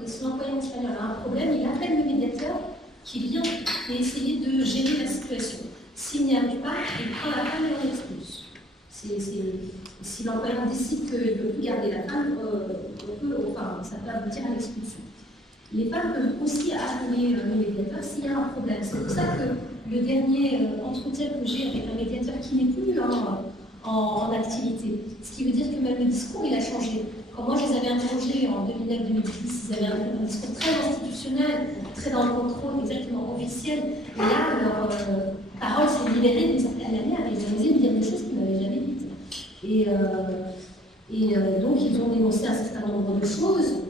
espagnol a un problème, il appelle le médiateur qui vient et essayer de gérer la situation. S'il n'y arrive pas, il prend la femme et l'expulse. Si l'employeur décide qu'il ne peut plus garder la femme, ça peut aboutir à l'expulsion. Les femmes peuvent aussi appeler le médiateur s'il y a un problème. C'est pour ça que le dernier entretien que j'ai avec un médiateur qui n'est plus en activité, ce qui veut dire que même le discours il a changé. Quand moi je les avais interrogés en 2009-2010, ils avaient un discours très institutionnel, très dans le contrôle, exactement officiel. Et là, leur parole s'est libérée d'une certaine manière et ils ont osé me dire des choses qu'ils n'avaient jamais dites. Et donc ils ont dénoncé un certain nombre de choses.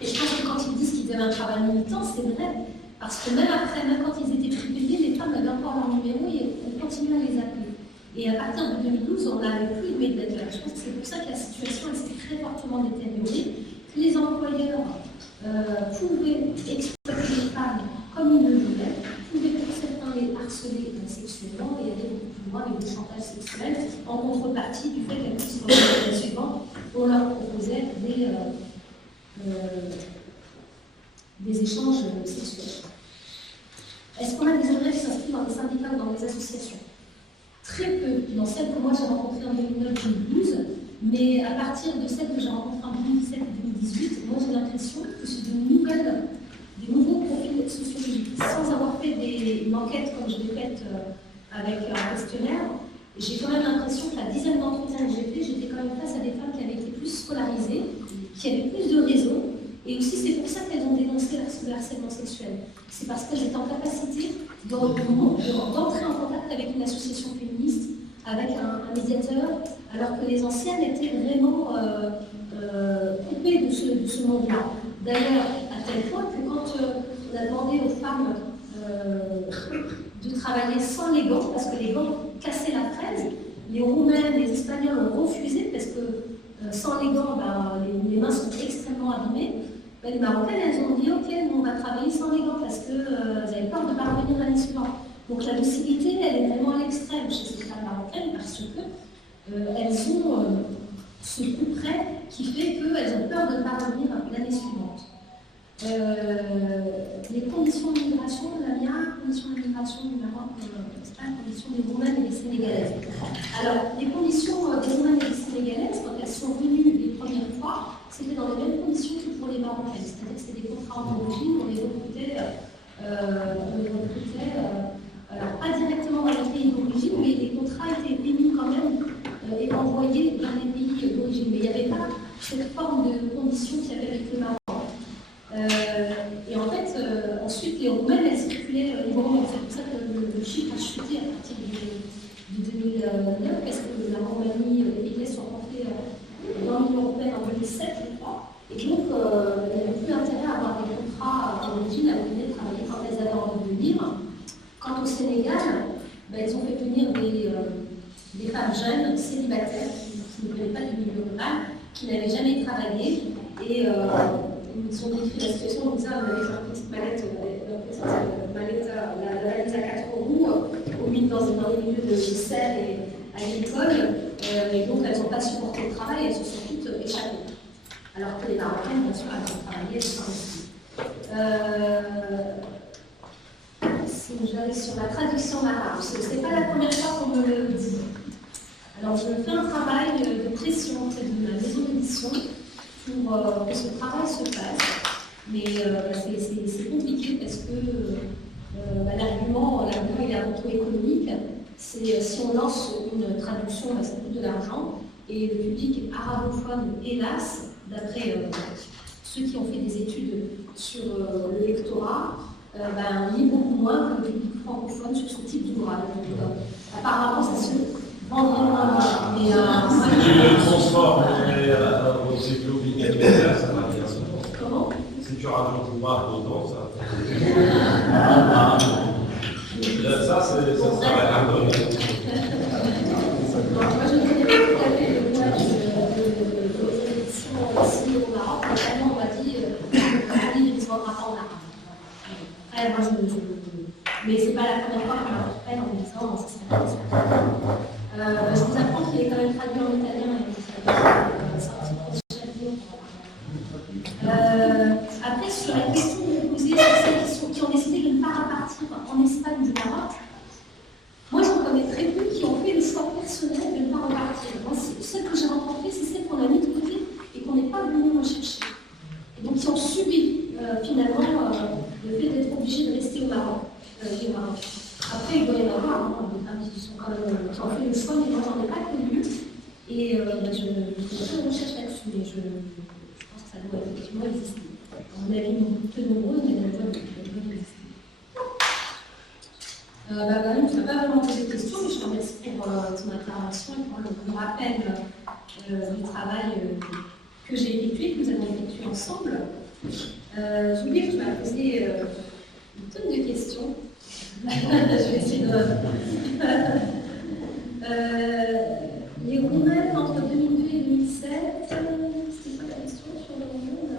Et je pense que quand ils disent qu'ils avaient un travail militant, c'est vrai. Parce que même après, même quand ils étaient plus payés, les femmes avaient encore leur numéro et on continuait à les appeler. Et à partir de 2012, on n'avait plus de médiateurs. Je pense que c'est pour ça que la situation s'est très fortement détériorée. Les employeurs pouvaient exploiter les femmes comme ils le voulaient, pouvaient pour certains les harceler sexuellement et aller beaucoup plus loin avec des chantages sexuels. En contrepartie du fait qu'elles puissent revenir l'année suivante, on leur proposait des échanges sexuels. Est-ce qu'on a des ouvriers qui s'inscrivent dans des syndicats ou dans des associations? Très peu, dans celles que moi j'ai rencontrées en 2009-2012, mais à partir de celles que j'ai rencontrées en 2017 et 2018, moi j'ai l'impression que c'est des nouveaux profils sociologiques. Sans avoir fait une enquête comme je l'ai faite avec un questionnaire, j'ai quand même l'impression que la dizaine d'entretiens que j'ai fait, j'étais quand même face à des femmes qui avaient été plus scolarisées, qui avaient plus de réseau, et aussi c'est pour ça qu'elles ont dénoncé le harcèlement sexuel. C'est parce qu'elles étaient en capacité d'entrer en contact avec une association féministe, avec un médiateur, alors que les anciennes étaient vraiment coupées de ce monde-là. D'ailleurs, à tel point que quand on a demandé aux femmes de travailler sans les gants, parce que les gants cassaient la fraise, les Roumaines, les Espagnols ont refusé, parce que sans les gants, les mains sont extrêmement abîmées. ben, les Marocaines, elles ont dit, ok, nous on va travailler sans les gants parce qu'elles avaient peur de ne pas revenir l'année suivante. Donc la docilité, elle est vraiment à l'extrême chez ces femmes marocaines parce que elles ont ce coup près qui fait qu'elles ont peur de ne pas revenir l'année suivante. Les conditions de migration, la mienne, conditions de migration du Maroc, c'est pas les conditions des Roumaines et des Sénégalaises. Alors, les conditions des Roumaines et des Sénégalaises, quand elles sont venues les premières fois, c'était dans les mêmes conditions que pour les Marocaines. C'est-à-dire que c'était des contrats en origine, on les recrutait, alors pas directement dans les pays d'origine, mais les contrats étaient émis quand même et envoyés dans les pays d'origine. Mais il n'y avait pas cette forme de conditions qu'il y avait avec le Maroc. Et en fait, ensuite, les Roumaines, elles circulaient librement. C'est pour ça que le chiffre a chuté à partir de 2009, parce que la Roumanie et les pays sont rentrés dans l'Union européenne en 2007, je crois. Et donc, il n'y avait plus intérêt à avoir des contrats d'origine à venir travailler quand elles avaient envie de venir. Quant au Sénégal, ils ont fait venir des femmes jeunes, célibataires, qui ne venaient pas du milieu rural, qui n'avaient jamais travaillé. Et ils ont décrit la situation comme ça, avec une petite mallette, la valise à 4 roues, au milieu dans les milieux de serre et agricoles. Et donc elles n'ont pas supporté le travail, elles se sont toutes échappées. Alors que les Marocaines, bien sûr, elles ont travaillé, elles sont aussi. Si j'allais sur la traduction arabe, ce n'est pas la première fois qu'on me le dit. Alors je fais un travail de pression auprès de la maison d'édition pour que ce travail se fasse. Mais c'est compliqué parce que l'argument il est avant tout économique. C'est si on lance une traduction, ça coûte de l'argent. Et le public arabophone, hélas, d'après ceux qui ont fait des études sur le lectorat, lit beaucoup moins que le public francophone sur ce type d'ouvrage. Apparemment, ça se vendrait moins bien. Si tu le transformes au cycle obligatoire, ça va bien se faire. Comment? Si tu rajoutes une barre dedans, ça. Ça va être un peu. Moi, je ne connais pas tout à fait le voyage de l'édition ici au Maroc. Notamment, on m'a dit que le livre ne se vendra pas en arabe. Après, moi, mais ce n'est pas la première fois qu'on m'appelle en me disant ça serait bien. Je vous apprends qu'il est quand même traduit en italien et après, sur la question que vous posez, sur celles qui ont décidé de ne pas repartir en Espagne du Maroc, moi j'en connais très peu qui ont fait le choix personnel de ne pas repartir. Moi, celles que j'ai rencontrées, c'est celles qu'on a mis de côté et qu'on n'est pas venu rechercher. Et donc qui ont subi finalement le fait d'être obligés de rester au Maroc. Après, il doit y en avoir des femmes qui sont quand même qui ont fait le choix, mais moi j'en ai pas connu. Et je fais pas de recherche là-dessus, mais je pense que ça doit effectivement exister. À mon avis, peu nombreuses, mais elles doivent exister. Je ne vais pas vraiment poser de questions, mais je te remercie pour ton intervention et pour le rappel du travail que j'ai effectué, que nous avons effectué ensemble. J'ai oublié que tu m'as posé une tonne de questions. Je vais essayer de. Les Roumaines entre 2002 et 2007, c'était quoi la question sur le monde?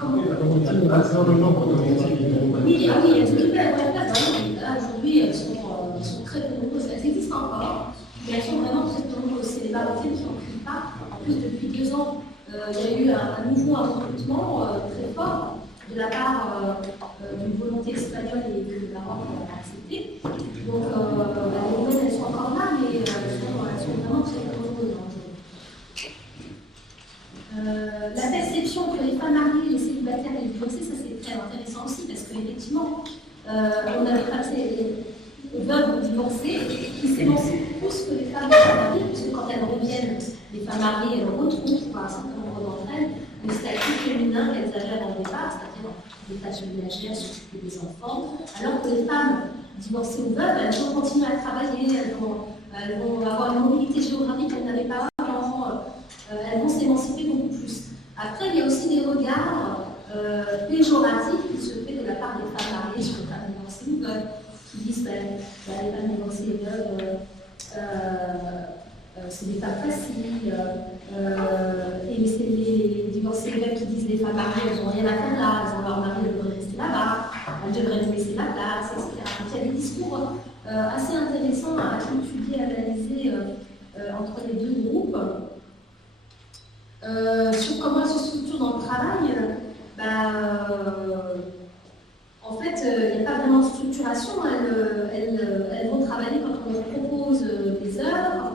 Comment? Oui, elles occupaient la vraie place. Aujourd'hui, elles sont très nombreuses. Elles existent encore, mais elles sont vraiment très nombreuses. C'est les Marocaines qui n'occupent pas. En plus, depuis 2 ans, il y a eu un nouveau recrutement très fort de la part d'une volonté espagnole et que le Maroc a accepté. Donc, les Roumaines, elles sont encore là, mais elles sont vraiment très nombreuses aujourd'hui. La perception que les femmes mariées, les célibataires et les divorcés, ça c'est très intéressant aussi, parce qu'effectivement, on avait passé les veuves divorcées qui s'émancipent plus que les femmes mariées, puisque quand elles reviennent, les femmes mariées, elles retrouvent par un certain nombre d'entre elles le statut féminin qu'elles avaient avant le départ, c'est-à-dire les tâches ménagères, s'occuper des enfants, alors que les femmes divorcées ou veuves, elles vont continuer à travailler, elles vont avoir une mobilité géographique qu'elles n'avaient pas avant, elles vont s'émanciper beaucoup plus. Après, il y a aussi des regards péjoratifs qui se fait de la part des femmes mariées sur les femmes divorcées ou veuves, qui disent les femmes divorcées et veuves, c'est des femmes faciles, et les divorcés et veuves qui disent disent les femmes mariées, elles n'ont rien à faire là, elles ont leur mari, elles devraient rester là-bas, elles devraient nous laisser la place, etc. Donc il y a des discours assez intéressants à étudier, à analyser entre les deux groupes. Sur comment elles se structurent dans le travail, en fait, il n'y a pas vraiment de structuration. Elles vont travailler quand on leur propose des heures.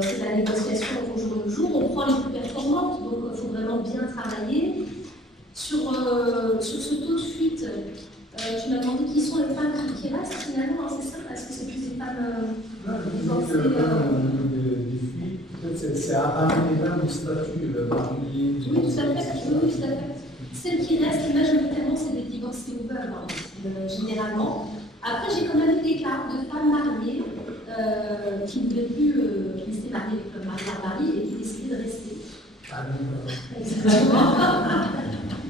C'est la négociation au jour le jour. On prend les plus performantes, donc il faut vraiment bien travailler. Sur ce taux de fuite, tu m'as demandé qui sont les femmes qui restent finalement, hein, c'est ça? Est-ce que c'est plus des femmes divorcées c'est à parmi les femmes du statut marié. Oui, tout à fait. Celles qui restent, majoritairement, c'est des divorcés ou veuves, hein, généralement. Après, j'ai quand même des cas de femmes mariées qui ne veulent plus rester mariées avec leur mari et qui décident de rester. Exactement.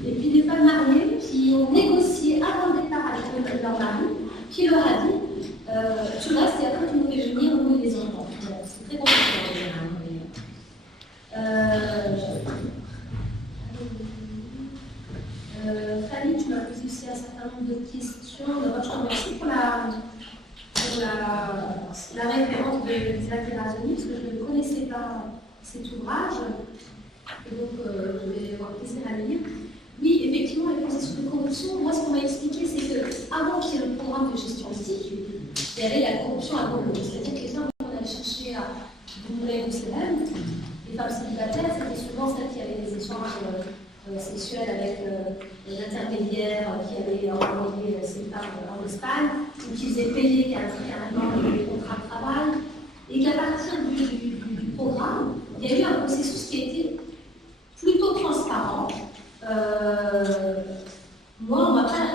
Et puis des femmes mariées qui ont négocié avant le départ avec leur mari, qui leur a dit tu restes et après tu nous fais venir, nous et les enfants. C'est très compliqué en général. Fanny, tu m'as posé aussi un certain nombre de questions. D'abord, je te remercie pour la référence d'Isaac Erasmus, parce que je ne connaissais pas cet ouvrage. Et donc, je vais avoir plaisir à lire. Oui, effectivement, les processus de corruption, moi, ce qu'on m'a expliqué, c'est qu'avant qu'il y ait le programme de gestion éthique, il y avait la corruption à Gaulle. C'est-à-dire que les femmes qu'on allait chercher à Bourgogne ou Célèbre, les femmes célibataires, c'était souvent celles qui avaient des échanges sexuels avec les intermédiaires qui avaient envoyé ces femmes en Espagne, ou qui faisaient payer carrément les contrats de travail, et qu'à partir du programme, il y a eu un processus qui a été plutôt transparent. Moi, on m'a pas.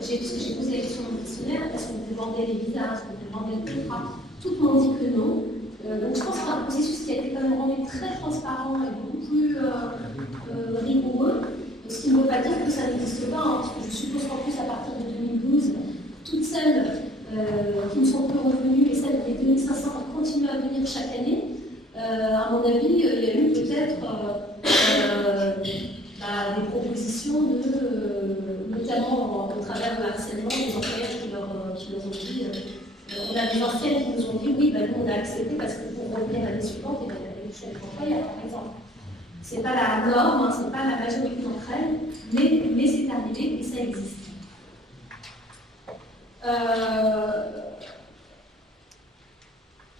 J'ai posé la question dans le questionnaire, est-ce qu'on demandait les visas, est-ce qu'on demandait le contrat? Toutes m'ont dit que non. Donc je pense que c'est un processus qui a été quand même rendu très transparent et beaucoup plus rigoureux. Ce qui ne veut pas dire que ça n'existe pas, hein, parce que je suppose qu'en plus, à partir de 2012, toutes celles qui ne sont plus revenues et celles des 2500 qui continuent à venir chaque année, à mon avis, il y a eu peut-être des propositions notamment au travers de harcèlement des employeurs qui leur ont dit on a des anciennes qui nous ont dit oui, nous on a accepté parce que pour revenir l'année suivante, il va y avoir des chefs d'employeurs, par exemple. Ce n'est pas la norme, hein, ce n'est pas la majorité d'entre elles, mais c'est arrivé et ça existe.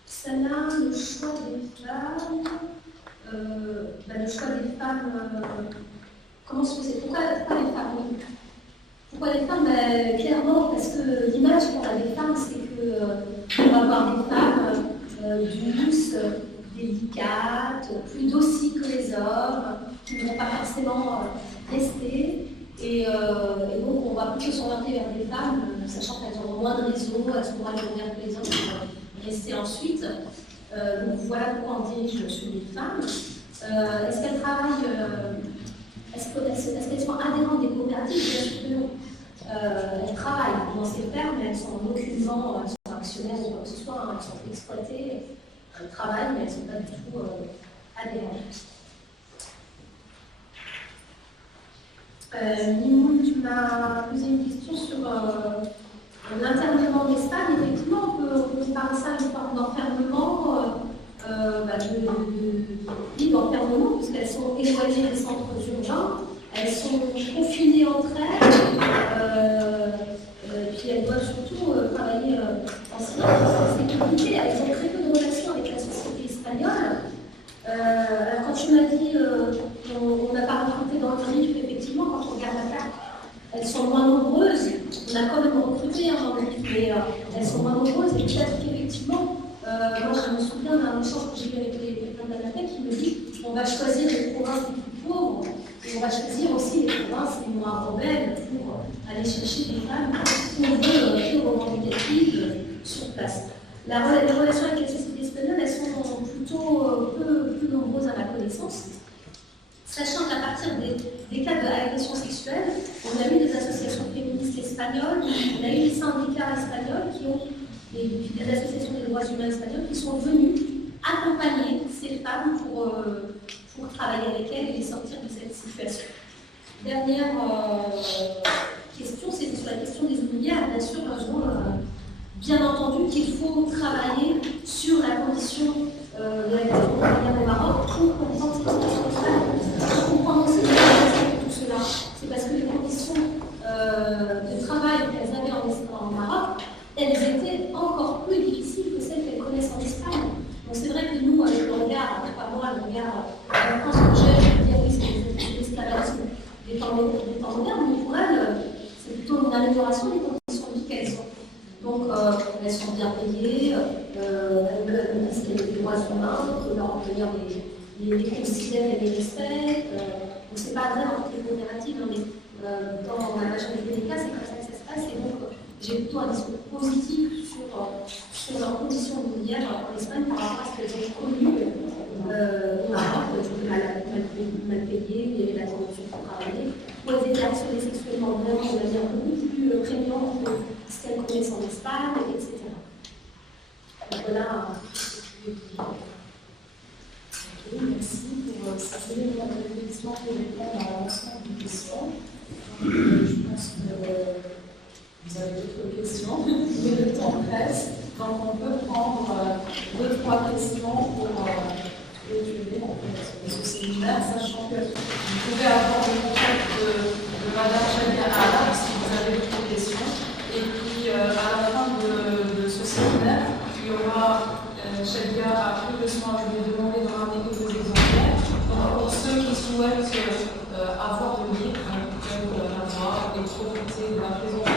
Celle-là, le choix des femmes, comment se faisait? Pourquoi les femmes? Pourquoi les femmes? Clairement, parce que l'image qu'on a des femmes, c'est qu'on va avoir des femmes douces, délicates, plus dociles que les hommes, qui ne vont pas forcément rester. Et donc, on va plutôt s'orienter vers des femmes, sachant qu'elles auront moins de réseaux, elles seront moins ouvertes que les hommes pour rester ensuite. Donc, voilà pourquoi on dirige sur les femmes. Est-ce qu'elles travaillent est-ce qu'elles sont adhérentes des coopératives? Bien sûr que non. Elles travaillent dans ces fermes, mais elles sont aucunement actionnaires ou quoi que ce soit, elles sont exploitées, elles travaillent, mais elles ne sont pas du tout adhérentes. Nimoun, tu m'as posé une question sur l'internement en Espagne. Effectivement, on peut parler ça d'une forme d'enfermement, d'enfermement, puisqu'elles sont éloignées des centres urgents, elles sont confinées entre elles, puis elles doivent surtout travailler en silence. C'est compliqué, elles ont très peu de relations avec la société espagnole. Alors quand tu m'as dit on n'a pas recruté dans le RIF, effectivement, quand on regarde la carte, elles sont moins nombreuses. On a quand même recruté dans le RIF, mais elles sont moins nombreuses et peut-être qu'effectivement, moi je me souviens d'un échange que j'ai eu avec les femmes d'Anapec qui me dit on va choisir les provinces les plus pauvres et on va choisir aussi les provinces les moins rebelles pour aller chercher des femmes qui ont plus revendicatives sur place. Les relations avec la société espagnole, elles sont plutôt peu nombreuses à ma connaissance, sachant qu'à partir des cas d'agression sexuelle, on a eu des associations féministes espagnoles, on a eu des syndicats espagnols qui ont des associations des droits humains espagnols qui sont venus accompagner ces femmes pour travailler avec elles et les sortir de cette situation. Dernière question, c'était sur la question des ouvrières. Bien sûr, bien entendu qu'il faut travailler sur la condition de la question ouvrière au Maroc pour comprendre cette situation sociale, pour comprendre aussi les raisons de tout cela. C'est parce que les conditions de travail qu'elles avaient en Maroc, elles étaient encore plus difficiles que celles qu'elles connaissent en Espagne. Donc c'est vrai que nous, avec le regard, pas moi, le regard de la France que j'ai, je veux dire oui, c'est l'esclavagisme des temps modernes, mais pour elles, c'est plutôt une amélioration des conditions de vie qu'elles ont. Donc elles sont bien payées, elles disent qu'il y a des droits humains, que leurs employeurs les considèrent et les respectent. Donc c'est pas vrai dans toutes les coopératives, mais dans la majorité des cas, c'est comme ça que ça se passe. Et donc j'ai plutôt un discours positif sur leurs conditions ouvrières en Espagne par rapport à ce qu'elles ont connu au Maroc, mal payées, il y avait la corruption pour travailler, où elles étaient harcelées sexuellement vraiment de manière beaucoup plus prégnante que ce qu'elles connaissent en Espagne, etc. Donc voilà. Merci pour ces éléments de réflexion pour répondre à l'ensemble des questions. Je pense que vous avez d'autres questions, mais le temps presse, donc on peut prendre 2-3 questions pour étudier ce séminaire, sachant que vous pouvez avoir le contact de Madame Chadia Ala si vous avez d'autres questions. Et puis à la fin de ce séminaire, il y aura Chadia a pris le soin de lui demander de ramener quelques exemplaires. Donc pour ceux qui souhaitent avoir le livre, peuvent l'avoir et profiter de la présence